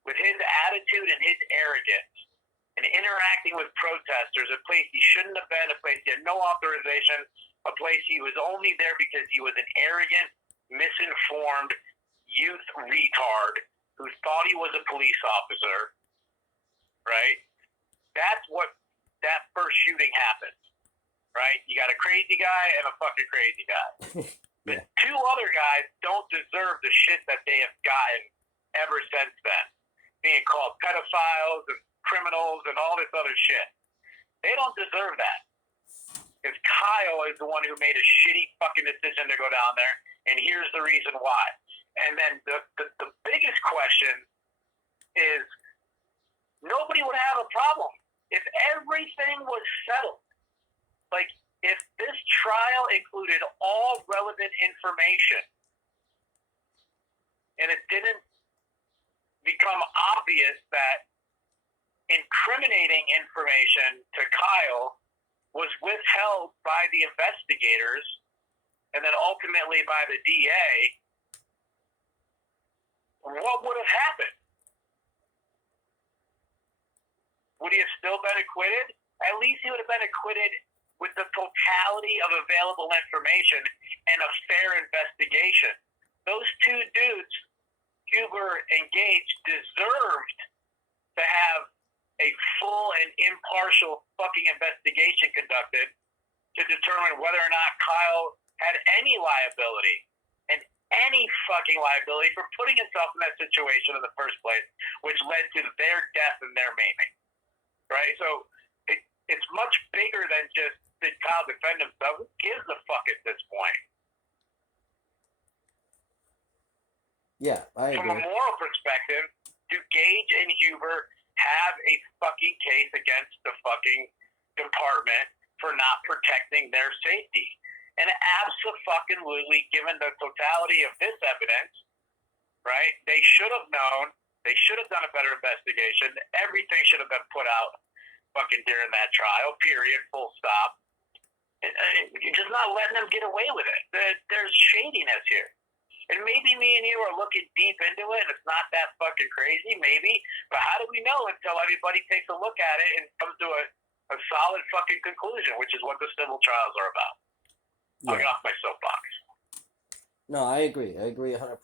with his attitude and his arrogance and interacting with protesters, a place he shouldn't have been, a place he had no authorization, a place he was only there because he was an arrogant, misinformed youth retard who thought he was a police officer, right? That's what that first shooting happened, right? You got a crazy guy and a fucking crazy guy. The two other guys don't deserve the shit that they have gotten ever since then, being called pedophiles and criminals and all this other shit. They don't deserve that. is Kyle is the one who made a shitty fucking decision to go down there, and here's the reason why. And then the biggest question is, nobody would have a problem if everything was settled. Like, if this trial included all relevant information and it didn't become obvious that incriminating information to Kyle was withheld by the investigators and then ultimately by the DA, what would have happened? Would he have still been acquitted? At least he would have been acquitted with the totality of available information and a fair investigation. Those two dudes, Huber and Gage, deserved to have a full and impartial fucking investigation conducted to determine whether or not Kyle had any liability and any fucking liability for putting himself in that situation in the first place, which led to their death and their maiming. Right? So it's much bigger than just did Kyle defend himself. Who gives a fuck at this point? Yeah, I agree. From a moral perspective, do Gage and Huber have a fucking case against the fucking department for not protecting their safety? And abso-fucking-lutely, given the totality of this evidence, right, they should have known. They should have done a better investigation. Everything should have been put out fucking during that trial, period, full stop. And you're just not letting them get away with it. There's shadiness here. And maybe me and you are looking deep into it, and it's not that fucking crazy, maybe. But how do we know until everybody takes a look at it and comes to a solid fucking conclusion, which is what the civil trials are about? I'll get off my soapbox. No, I agree. I agree 100%.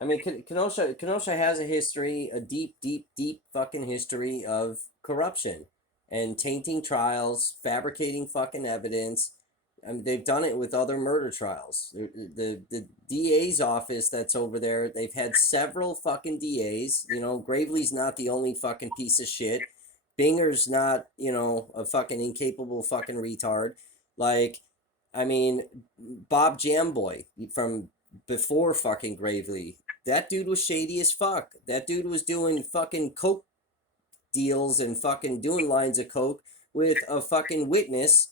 I mean, Kenosha has a history, a deep, deep, deep fucking history of corruption and tainting trials, fabricating fucking evidence. I mean, they've done it with other murder trials. The DA's office that's over there, they've had several fucking DAs. You know, Gravely's not the only fucking piece of shit. Binger's not, you know, a fucking incapable fucking retard. Like, I mean, Bob Jamboy from before fucking Gravely, that dude was shady as fuck. That dude was doing fucking coke deals and fucking doing lines of coke with a fucking witness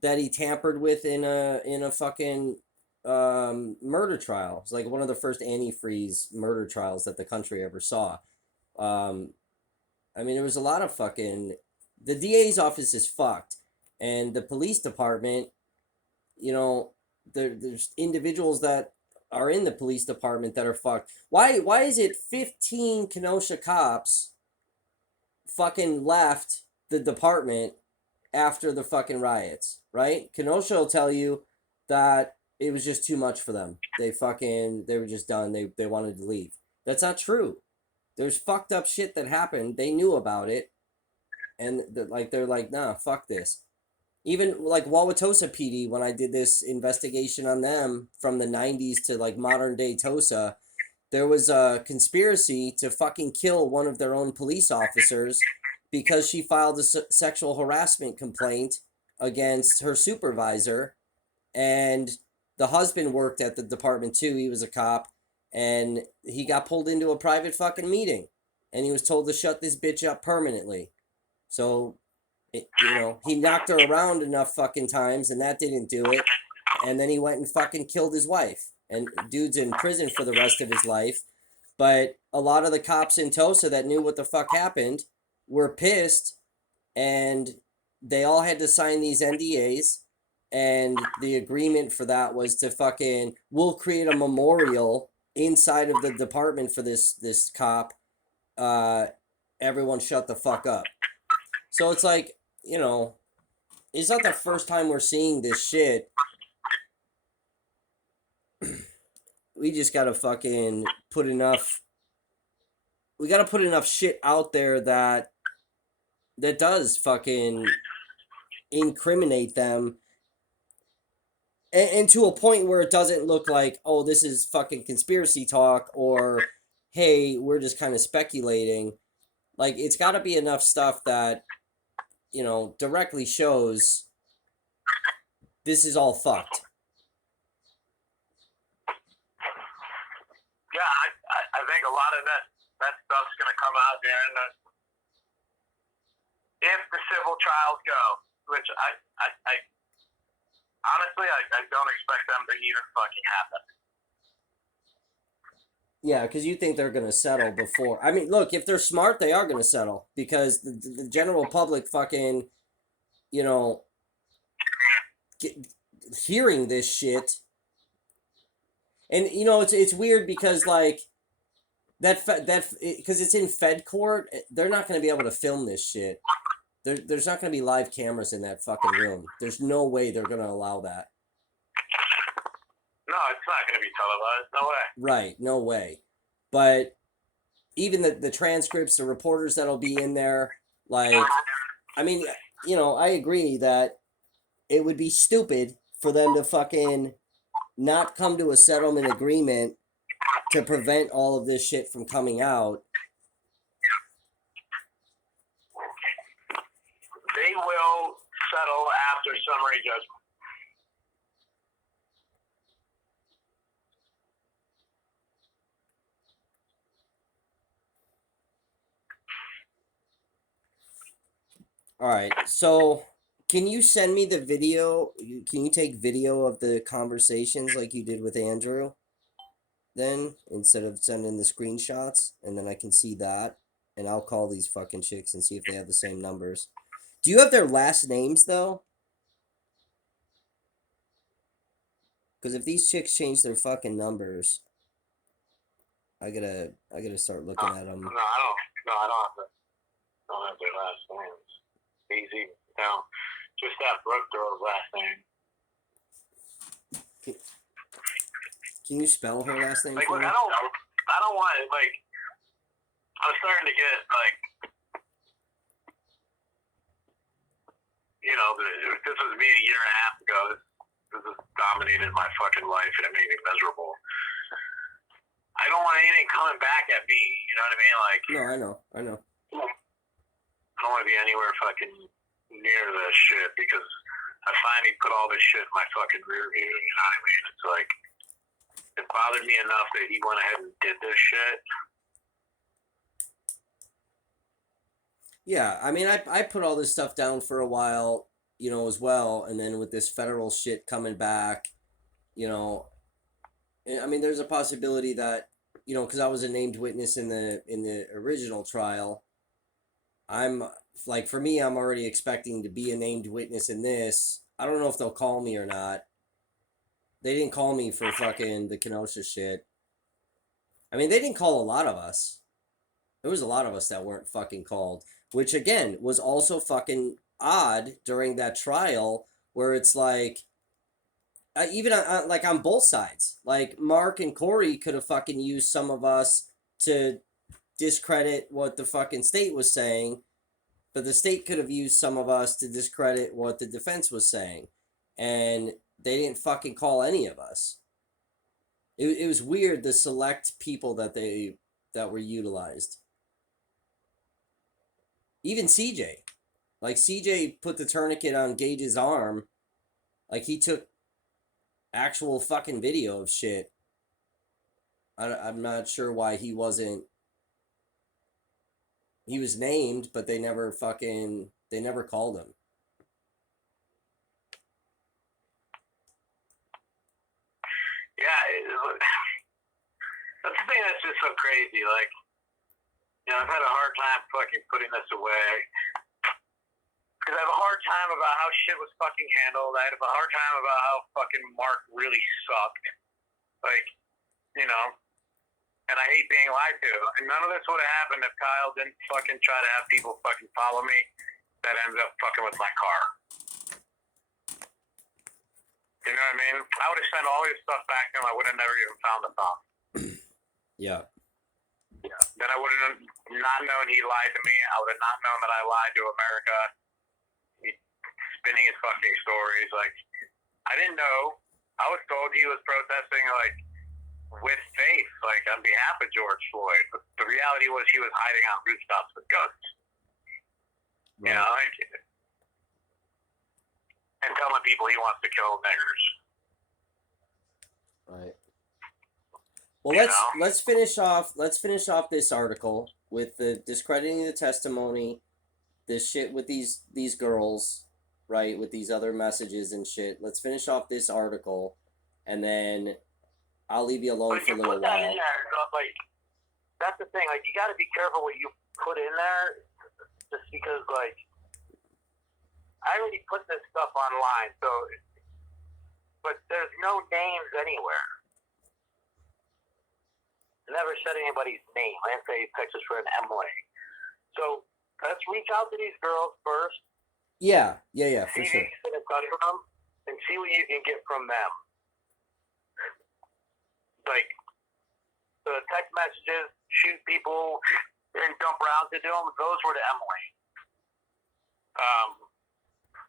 that he tampered with in a fucking murder trial. It's like one of the first antifreeze murder trials that the country ever saw. I mean, there was a lot of fucking... The DA's office is fucked. And the police department, you know, there's individuals that are in the police department that are fucked. Why is it 15 Kenosha cops fucking left the department after the fucking riots, right? Kenosha will tell you that it was just too much for them. They were just done. They wanted to leave. That's not true. There's fucked up shit that happened. They knew about it. And they're like, nah, fuck this. Even like Wauwatosa PD, when I did this investigation on them from the 90s to like modern day Tosa, there was a conspiracy to fucking kill one of their own police officers because she filed a sexual harassment complaint against her supervisor. And the husband worked at the department too. He was a cop. And he got pulled into a private fucking meeting. And he was told to shut this bitch up permanently. So, you know, he knocked her around enough fucking times and that didn't do it. And then he went and fucking killed his wife. And dude's in prison for the rest of his life. But a lot of the cops in Tosa that knew what the fuck happened were pissed. And they all had to sign these NDAs. And the agreement for that was to fucking, we'll create a memorial inside of the department for this cop. Everyone shut the fuck up. So it's like, you know, it's not the first time we're seeing this shit. We just gotta fucking put enough... We gotta put enough shit out there that does fucking incriminate them. And to a point where it doesn't look like, oh, this is fucking conspiracy talk, or, hey, we're just kind of speculating. Like, it's got to be enough stuff that, you know, directly shows this is all fucked. Yeah, I think a lot of that stuff's going to come out there, and if the civil trials go, which I honestly, I don't expect them to even fucking happen. Yeah, because you think they're gonna settle before. I mean, look, if they're smart, they are gonna settle because the general public fucking, you know, hearing this shit, and you know it's weird because like because it's in Fed court, they're not gonna be able to film this shit. There's not gonna be live cameras in that fucking room. There's no way they're gonna allow that. No, it's not gonna be televised. No way. Right, no way. But even the transcripts, the reporters that'll be in there, like, I mean, you know, I agree that it would be stupid for them to fucking not come to a settlement agreement to prevent all of this shit from coming out. They will settle after summary judgment. All right, so can you send me the video? Can you take video of the conversations like you did with Andrew? Then instead of sending the screenshots, and then I can see that, and I'll call these fucking chicks and see if they have the same numbers. Do you have their last names though? Because if these chicks change their fucking numbers, I gotta start looking at them. No, I don't have their last names. Easy. No, just that Brooke girl's last name. Can you spell her last name? Like, for look, me? I don't want it. Like, I'm starting to get like, you know, if this was me a year and a half ago, this has dominated my fucking life and it made me miserable. I don't want anything coming back at me. You know what I mean? Like, no, I know. I don't want to be anywhere fucking near this shit because I finally put all this shit in my fucking rear view. You know what I mean? It's like, it bothered me enough that he went ahead and did this shit. Yeah, I mean, I put all this stuff down for a while, you know, as well, and then with this federal shit coming back, you know, I mean, there's a possibility that, you know, because I was a named witness in the original trial, I'm like, for me, I'm already expecting to be a named witness in this. I don't know if they'll call me or not. They didn't call me for fucking the Kenosha shit. I mean, they didn't call a lot of us. There was a lot of us that weren't fucking called, which again was also fucking odd during that trial where it's like, even like on both sides, like Mark and Corey could have fucking used some of us to discredit what the fucking state was saying, but the state could have used some of us to discredit what the defense was saying, and they didn't fucking call any of us. It was weird, the select people that were utilized. Even CJ. Like, CJ put the tourniquet on Gage's arm. Like, he took actual fucking video of shit. I'm not sure why he wasn't. He was named, but they never called him. Yeah, that's the thing that's just so crazy. Like, you know, I've had a hard time fucking putting this away. Because I have a hard time about how shit was fucking handled. I have a hard time about how fucking Mark really sucked. Like, you know, and I hate being lied to. And none of this would have happened if Kyle didn't fucking try to have people fucking follow me. That ends up fucking with my car. You know what I mean? I would have sent all his stuff back to him. I would have never even found the phone. Yeah. Then I would have not known he lied to me. I would have not known that I lied to America. Spinning his fucking stories. Like, I didn't know. I was told he was protesting, like, with faith, like, on behalf of George Floyd. But the reality was he was hiding on rooftops with guns. Right. You know, like, and telling people he wants to kill niggers. Right. Well, let's finish off this article with the discrediting the testimony, this shit with these girls, right, with these other messages and shit. Let's finish off this article, and then I'll leave you alone for a little while. That in there, like, that's the thing. Like, you got to be careful what you put in there, just because, like, I already put this stuff online, so, but there's no names anywhere. I never said anybody's name. I didn't say Texas friend Emily. So let's reach out to these girls first. Yeah, for sure. See if you can get in touch with them and see what you can get from them. Like the text messages, shoot people and dump rounds into them. Those were to Emily.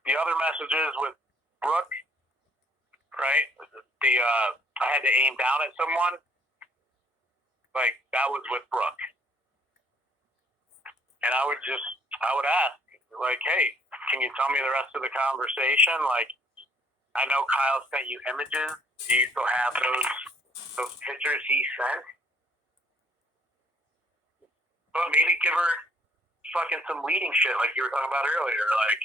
The other messages with Brooke, right? I had to aim down at someone. Like, that was with Brooke. And I would ask, like, hey, can you tell me the rest of the conversation? Like, I know Kyle sent you images. Do you still have those pictures he sent? But maybe give her fucking some leading shit like you were talking about earlier. Like,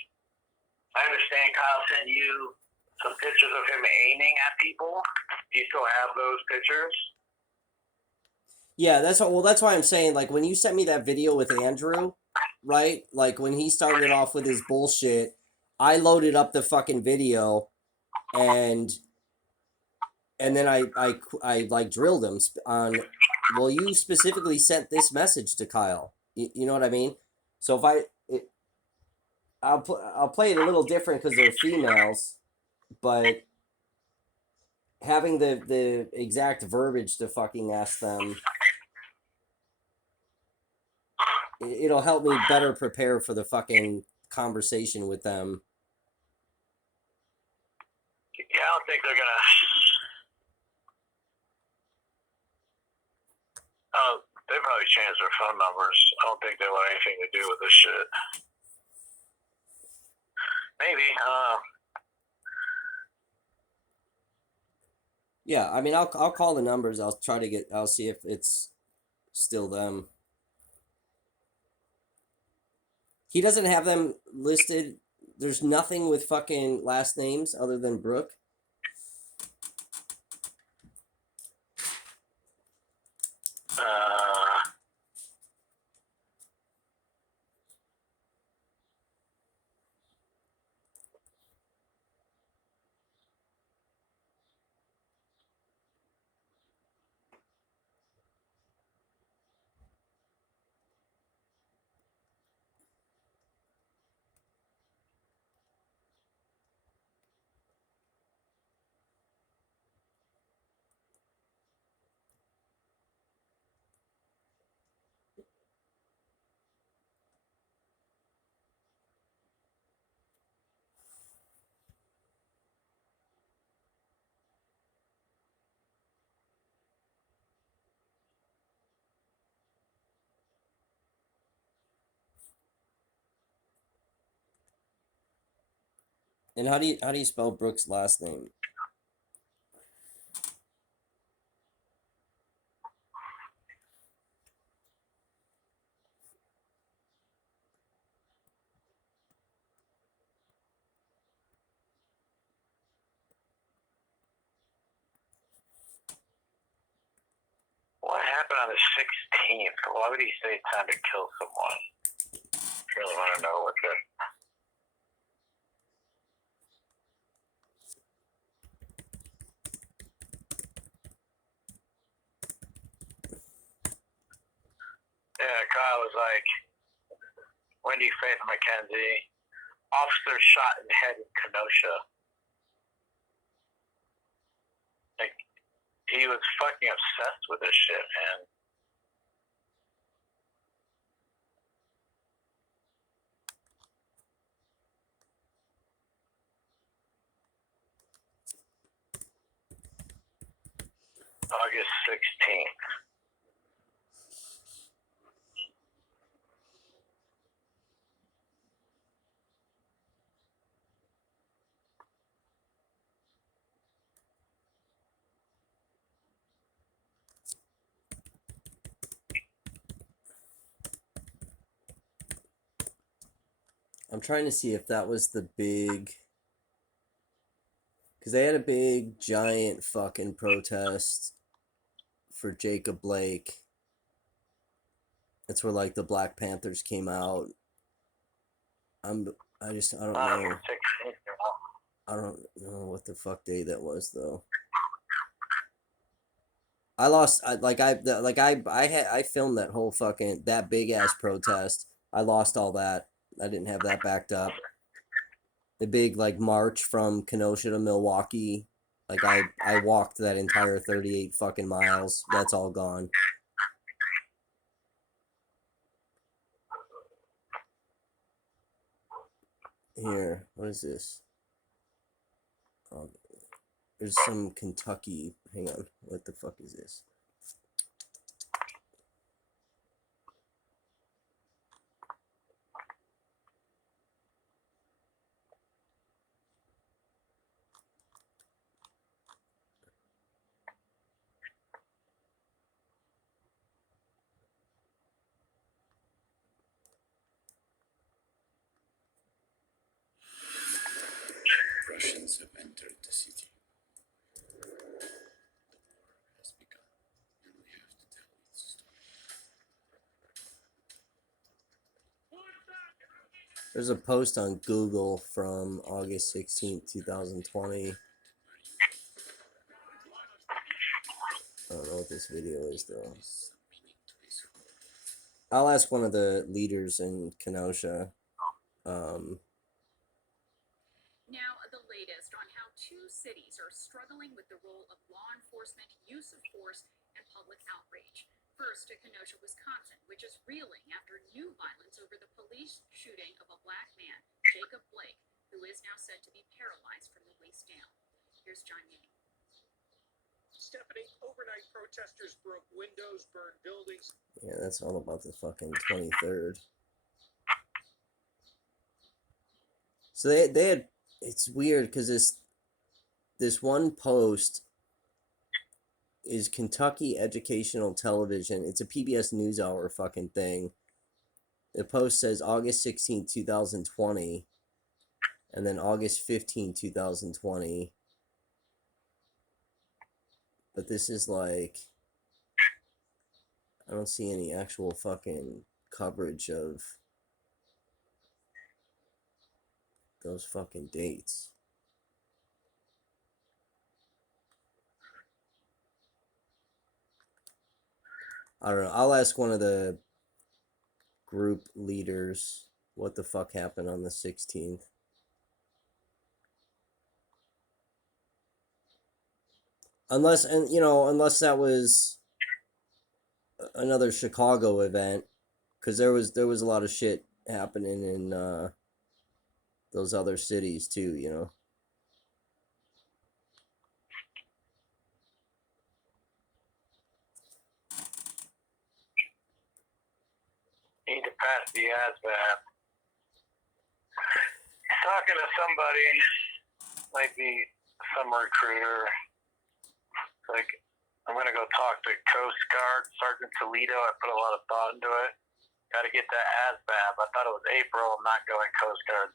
I understand Kyle sent you some pictures of him aiming at people. Do you still have those pictures? Yeah, that's why I'm saying, like, when you sent me that video with Andrew, right? Like, when he started off with his bullshit, I loaded up the fucking video, and then I like drilled him on, well, you specifically sent this message to Kyle. You know what I mean? So I'll play it a little different because they're females, but having the exact verbiage to fucking ask them, it'll help me better prepare for the fucking conversation with them. Yeah, I don't think they're gonna. They probably changed their phone numbers. I don't think they want anything to do with this shit. Maybe. Yeah, I mean, I'll call the numbers. I'll see if it's still them. He doesn't have them listed. There's nothing with fucking last names other than Brooke. And how do you spell Brooke's last name? What happened on the 16th? Why would he say time to kill someone? I really want to know what the... Yeah, Kyle was like, Wendy Faith McKenzie, officer shot in head in Kenosha. Like, he was fucking obsessed with this shit, man. August 16th. I'm trying to see if that was the big... Because they had a big, giant fucking protest for Jacob Blake. That's where, like, the Black Panthers came out. I don't know. I don't know what the fuck day that was, though. I filmed that whole fucking, that big ass protest. I lost all that. I didn't have that backed up. The big, like, march from Kenosha to Milwaukee. Like, I walked that entire 38 fucking miles. That's all gone. Here, what is this? There's some Kentucky. Hang on. What the fuck is this? Russians have entered the city. The war has begun, and we have to tell its story. There's a post on Google from August 16th, 2020. I don't know what this video is, though. I'll ask one of the leaders in Kenosha. Now, the latest on how two cities are struggling with the role of law enforcement, use of force, and public outrage. First, to Kenosha, Wisconsin, which is reeling after new violence over the police shooting of a black man, Jacob Blake, who is now said to be paralyzed from the waist down. Here's John Yang. Stephanie, overnight protesters broke windows, burned buildings. Yeah, that's all about the fucking 23rd. So they had, it's weird because this one post is Kentucky Educational Television. It's a PBS NewsHour fucking thing. The post says August 16, 2020, and then August 15, 2020. But this is like, I don't see any actual fucking coverage of those fucking dates. I don't know. I'll ask one of the group leaders what the fuck happened on the 16th. Unless that was another Chicago event, because there was a lot of shit happening in those other cities too, you know. Need to pass the ASVAB. Talking to somebody, might be some recruiter. Like, I'm gonna go talk to Coast Guard Sergeant Toledo. I put a lot of thought into it. Got to get that ASVAB. I thought it was April. I'm not going Coast Guard.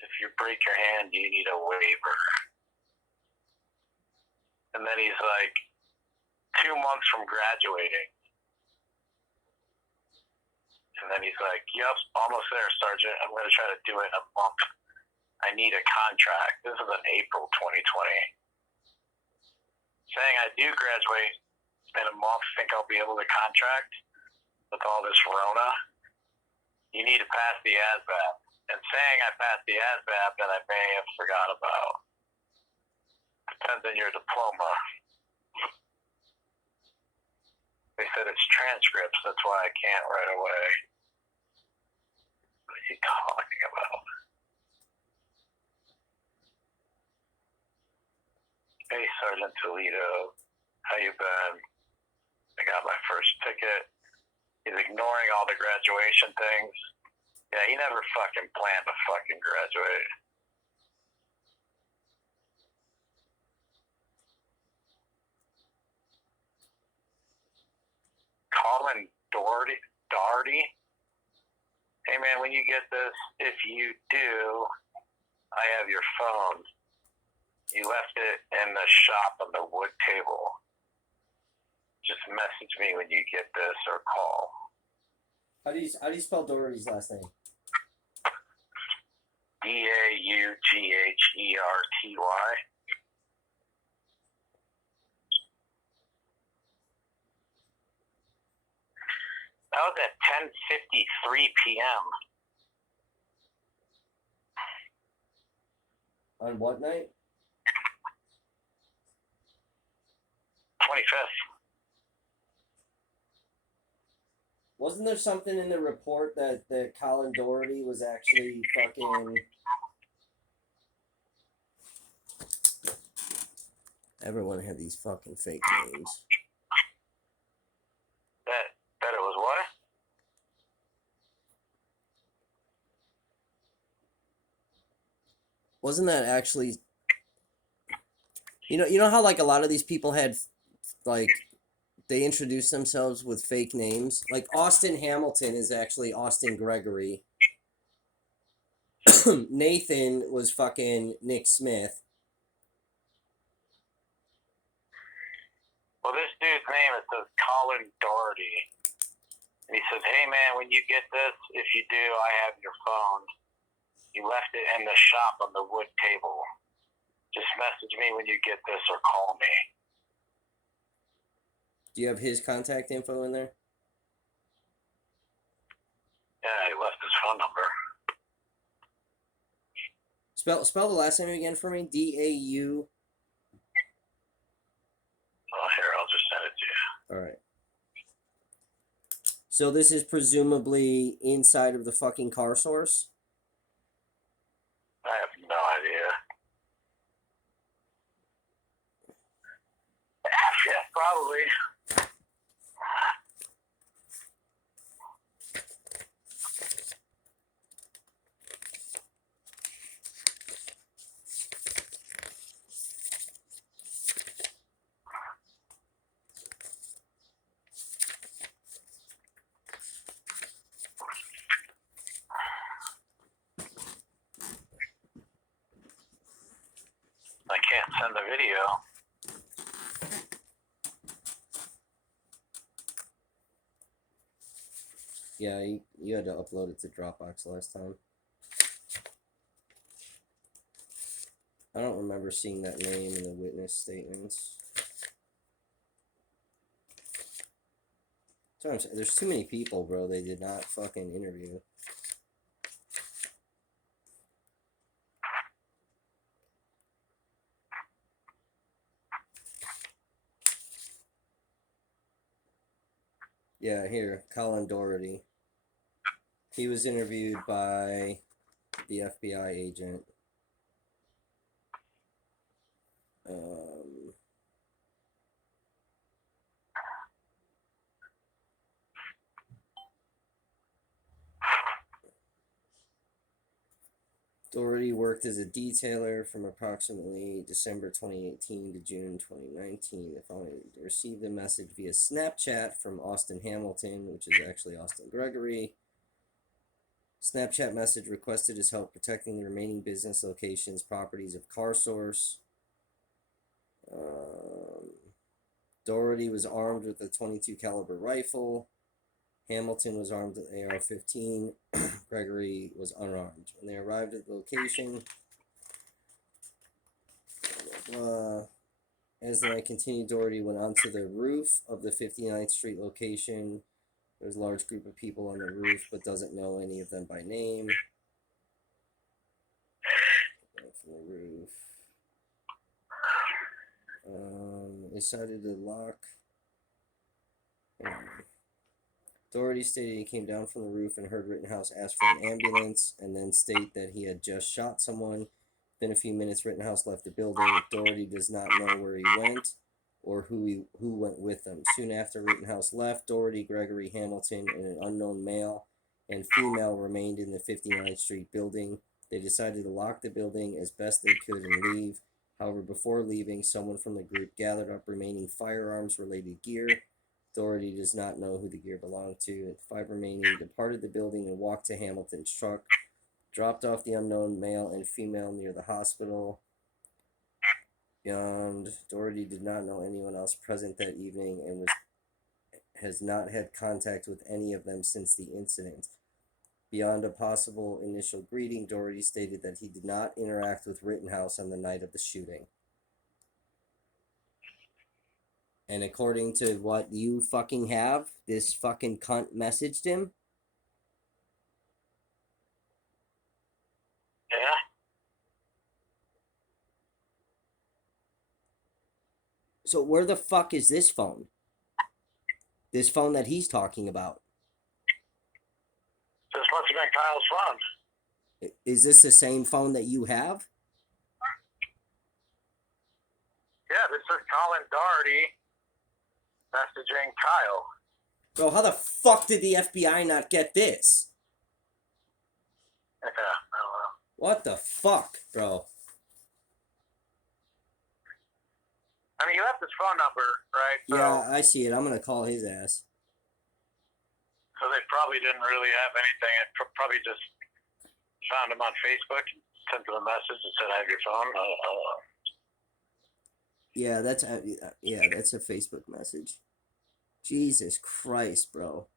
If you break your hand, you need a waiver. And then he's like, 2 months from graduating. And then he's like, yep, almost there, Sergeant. I'm going to try to do it in a month. I need a contract. This is in April 2020. Saying I do graduate in a month, think I'll be able to contract with all this Rona. You need to pass the ASVAB. And saying I passed the ASVAB that I may have forgot about. Depends on your diploma. They said it's transcripts, that's why I can't right away. What is he talking about? Hey, Sergeant Toledo, how you been? I got my first ticket. He's ignoring all the graduation things. Yeah, he never fucking planned to fucking graduate. Colin Doherty? hey man, when you get this, if you do, I have your phone. You left it in the shop on the wood table. Just message me when you get this or call. How do you spell Doherty's last name? Daugherty. That was at 10:53 p.m. On what night? 25th. Wasn't there something in the report that Colin Doherty was actually fucking... Everyone had these fucking fake names. That it was what? Wasn't that actually... You know how like a lot of these people had like they introduced themselves with fake names? Like Austin Hamilton is actually Austin Gregory. Nathan was fucking Nick Smith. Well, this dude's name, it says Colin Doherty. And he says, hey man, when you get this, if you do, I have your phone. You left it in the shop on the wood table. Just message me when you get this or call me. Do you have his contact info in there? Yeah, he left his phone number. Spell the last name again for me. D-A-U. Oh, here, I'll just send it to you. All right. So this is presumably inside of the fucking car source? I have no idea. Yeah, probably. I can't send the video. Yeah, you had to upload it to Dropbox last time. I don't remember seeing that name in the witness statements. Sometimes there's too many people, bro. They did not fucking interview. Yeah, here, Colin Doherty. He was interviewed by the FBI agent. Doherty worked as a detailer from approximately December 2018 to June 2019. The following received a message via Snapchat from Austin Hamilton, which is actually Austin Gregory. Snapchat message requested his help protecting the remaining business locations, properties of CarSource. Doherty was armed with a .22 caliber rifle. Hamilton was armed with an AR-15. Gregory was unarmed. When they arrived at the location, as the night continued, Doherty went onto the roof of the 59th Street location. There's a large group of people on the roof, but doesn't know any of them by name. From the roof. They decided to lock. Doherty stated he came down from the roof and heard Rittenhouse ask for an ambulance and then state that he had just shot someone. Within a few minutes, Rittenhouse left the building. Doherty does not know where he went or who went with him. Soon after Rittenhouse left, Doherty, Gregory, Hamilton, and an unknown male and female remained in the 59th Street building. They decided to lock the building as best they could and leave. However, before leaving, someone from the group gathered up remaining firearms-related gear, Doherty does not know who the gear belonged to. The 5 remaining departed the building and walked to Hamilton's truck, dropped off the unknown male and female near the hospital. Beyond, Doherty did not know anyone else present that evening and has not had contact with any of them since the incident. Beyond a possible initial greeting, Doherty stated that he did not interact with Rittenhouse on the night of the shooting. And according to what you fucking have, this fucking cunt messaged him. Yeah. So where the fuck is this phone? This phone that he's talking about. This must have been Kyle's phone. Is this the same phone that you have? Yeah, this is Colin Doherty messaging Kyle. Bro, how the fuck did the FBI not get this? Yeah, I don't know. What the fuck, bro? I mean, you have his phone number, right? So, Yeah, I see it. I'm gonna call his ass. So they probably didn't really have anything. It probably just found him on Facebook, sent him a message and said, "I have your phone." Yeah, that's a Facebook message. Jesus Christ, bro.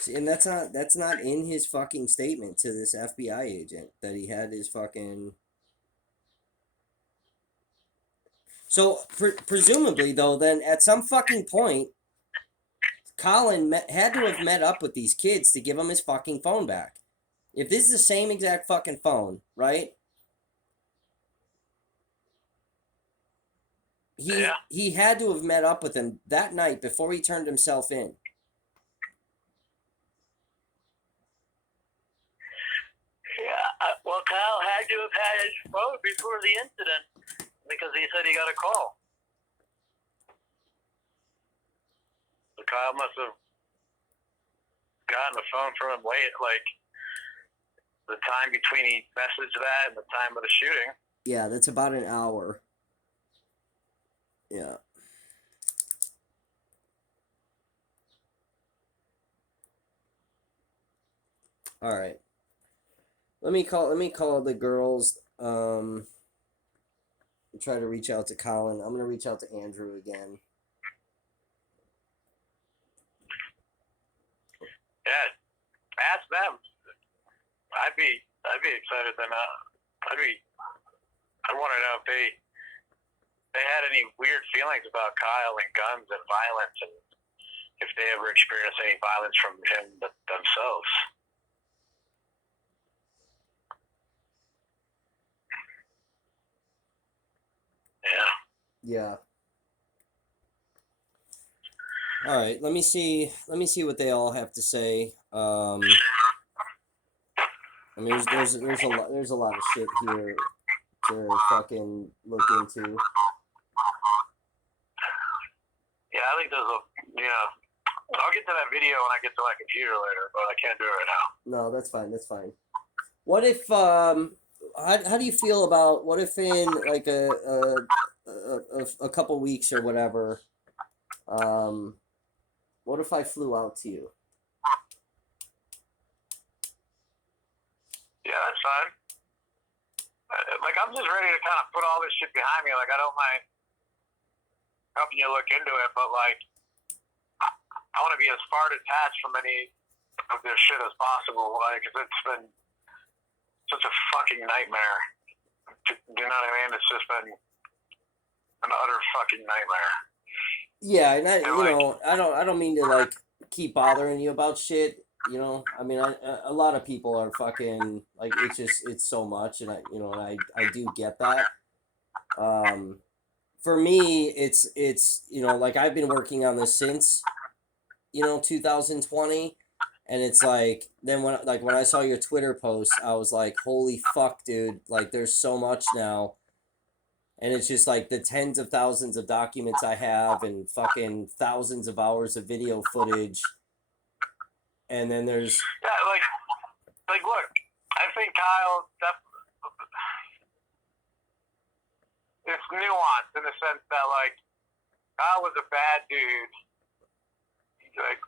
See, and that's not in his fucking statement to this FBI agent that he had his fucking. So presumably though, then at some fucking point, Colin had to have met up with these kids to give him his fucking phone back. If this is the same exact fucking phone, right? He had to have met up with him that night before he turned himself in. Yeah, well, Kyle had to have had his phone before the incident because he said he got a call. So Kyle must have gotten a phone from him late, like the time between he messaged that and the time of the shooting. Yeah, that's about an hour. Yeah. All right. Let me call the girls. Try to reach out to Colin. I'm gonna reach out to Andrew again. Yeah, ask them. I'd be excited then. I want to know if they had any weird feelings about Kyle and guns and violence, and if they ever experienced any violence from him themselves. Yeah. Yeah. All right. Let me see what they all have to say. I mean, there's a lot of shit here to fucking look into. Yeah, I think I'll get to that video when I get to my computer later, but I can't do it right now. No, that's fine. That's fine. What if how do you feel about what if in like a couple weeks or whatever, what if I flew out to you? Yeah, that's fine. Like, I'm just ready to kind of put all this shit behind me. Like, I don't mind helping you look into it, but like, I want to be as far detached from any of this shit as possible. Like, 'cause it's been such a fucking nightmare. Do you know what I mean? It's just been an utter fucking nightmare. Yeah, and I don't mean to like keep bothering you about shit. You know, I mean, a lot of people are fucking like it's so much, and I do get that. For me, it's like I've been working on this since 2020, and it's like then when I saw your Twitter post, I was like, holy fuck, dude! Like, there's so much now, And it's just like the tens of thousands of documents I have and fucking thousands of hours of video footage. And then there's Yeah, like look, I think Kyle, it's nuanced in the sense that like Kyle was a bad dude. Like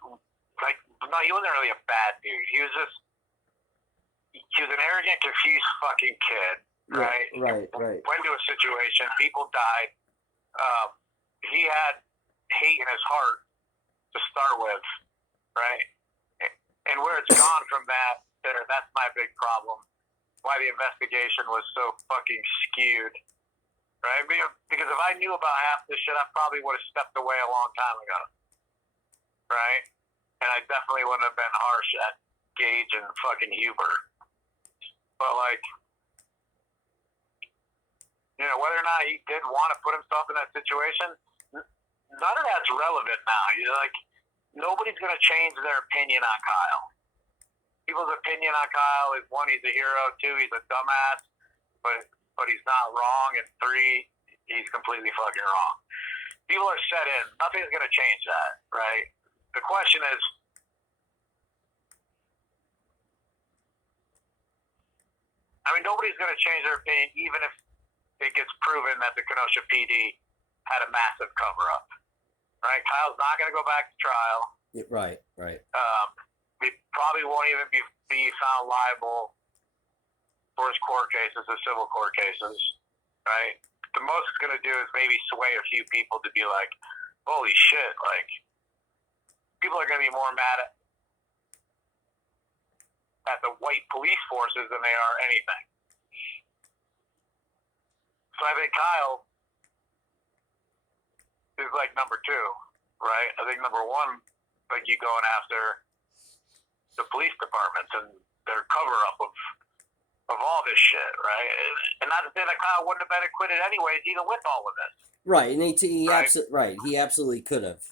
no, he wasn't really a bad dude. He was an arrogant, confused fucking kid. Right. Right. Went to a situation. People died. He had hate in his heart to start with, right? And where it's gone from that's my big problem. Why the investigation was so fucking skewed, right? Because if I knew about half this shit, I probably would have stepped away a long time ago, right? And I definitely wouldn't have been harsh at Gage and fucking Huber. But like, you know, whether or not he did want to put himself in that situation, none of that's relevant now. You're like, nobody's going to change their opinion on Kyle. People's opinion on Kyle is, one, he's a hero, two, he's a dumbass, but he's not wrong, and three, he's completely fucking wrong. People are set in. Nothing's going to change that, right? The question is, I mean, nobody's going to change their opinion even if it gets proven that the Kenosha PD had a massive cover-up, right? Kyle's not going to go back to trial. Yeah, right. He probably won't even be found liable for his court cases, his civil court cases, right? The most it's going to do is maybe sway a few people to be like, holy shit, like, people are going to be more mad at the white police forces than they are anything. So I think Kyle is like number two, right? I think number one, like you going after the police departments and their cover-up of all this shit, right? And not to say that Kyle wouldn't have been acquitted anyways, even with all of this. Right, and he Right. he absolutely could have.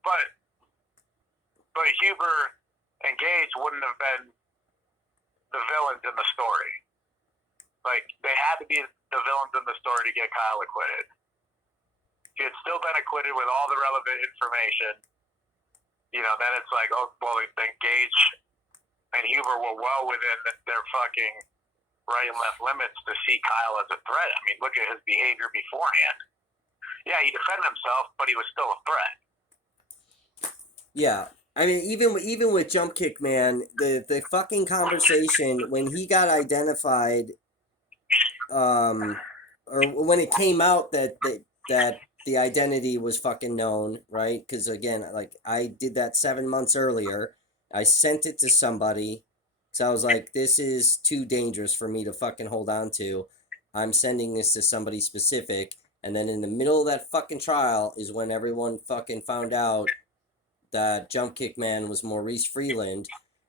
But Huber and Gage wouldn't have been the villains in the story. Like, they had to be the villains in the story to get Kyle acquitted. If he had still been acquitted with all the relevant information, you know, then it's like, oh, well, then Gage and Huber were well within their fucking right and left limits to see Kyle as a threat. I mean, look at his behavior beforehand. Yeah, he defended himself, but he was still a threat. Yeah. I mean, even with Jump Kick Man, the fucking conversation when he got identified, or when it came out that the identity was fucking known, right? Because again, like, I did that 7 months earlier. I sent it to somebody, so I was like, this is too dangerous for me to fucking hold on to. I'm sending this to somebody specific, and then in the middle of that fucking trial is when everyone fucking found out that Jump Kick Man was Maurice Freeland,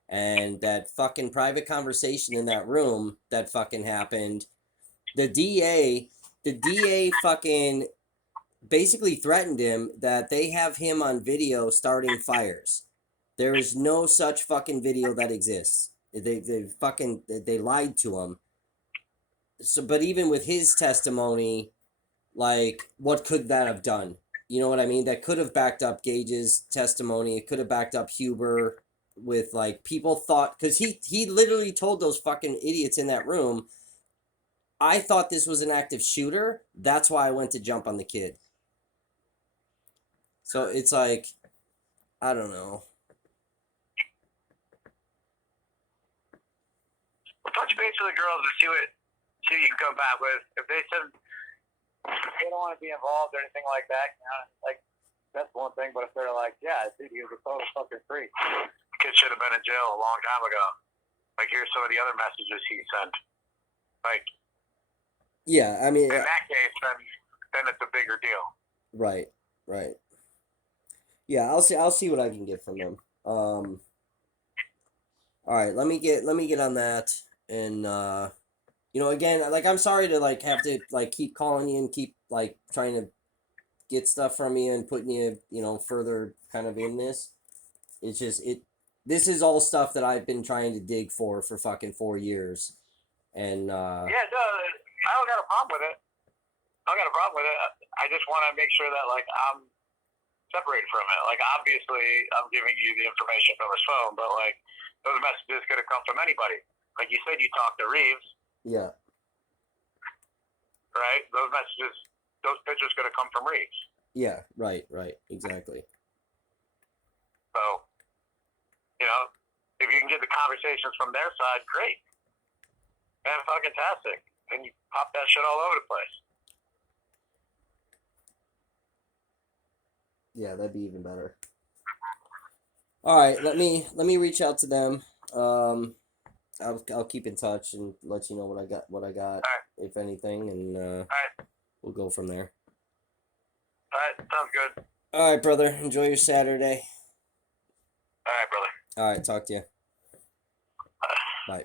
and that fucking private conversation in that room that fucking happened. The DA fucking basically threatened him that they have him on video starting fires. There is no such fucking video that exists. They lied to him. So, but even with his testimony, like, what could that have done? You know what I mean? That could have backed up Gage's testimony. It could have backed up Huber with, like, people thought, because he literally told those fucking idiots in that room, I thought this was an active shooter. That's why I went to jump on the kid. So it's like, I don't know. Well, touch base with the girls and see what you can come back with. If they said they don't want to be involved or anything like that, you know, like, that's one thing. But if they're like, yeah, dude, he was a total fucking freak. Kid should have been in jail a long time ago. Like, here's some of the other messages he sent. Like, yeah, I mean, in that case, then it's a bigger deal. Right. Yeah, I'll see what I can get from him. All right, let me get on that, and you know, again, like, I'm sorry to, like, have to, like, keep calling you and keep, like, trying to get stuff from you and putting you, you know, further kind of in this. It's just this is all stuff that I've been trying to dig for fucking 4 years, and Yeah, no, I don't got a problem with it. I don't got a problem with it. I just want to make sure that like I'm separated from it. Like obviously I'm giving you the information from his phone, but like those messages could have come from anybody. Like you said, you talked to Reeves, Yeah. right? Those messages, those pictures could have come from Reeves. Yeah. Right. Exactly. So, you know, if you can get the conversations from their side, great. Man, fantastic. And you pop that shit all over the place. Yeah, that'd be even better. All right, let me reach out to them. I'll keep in touch and let you know what I got, if anything, and All right. we'll go from there. All right. Sounds good. All right, brother. Enjoy your Saturday. All right, brother. All right, talk to you. Bye.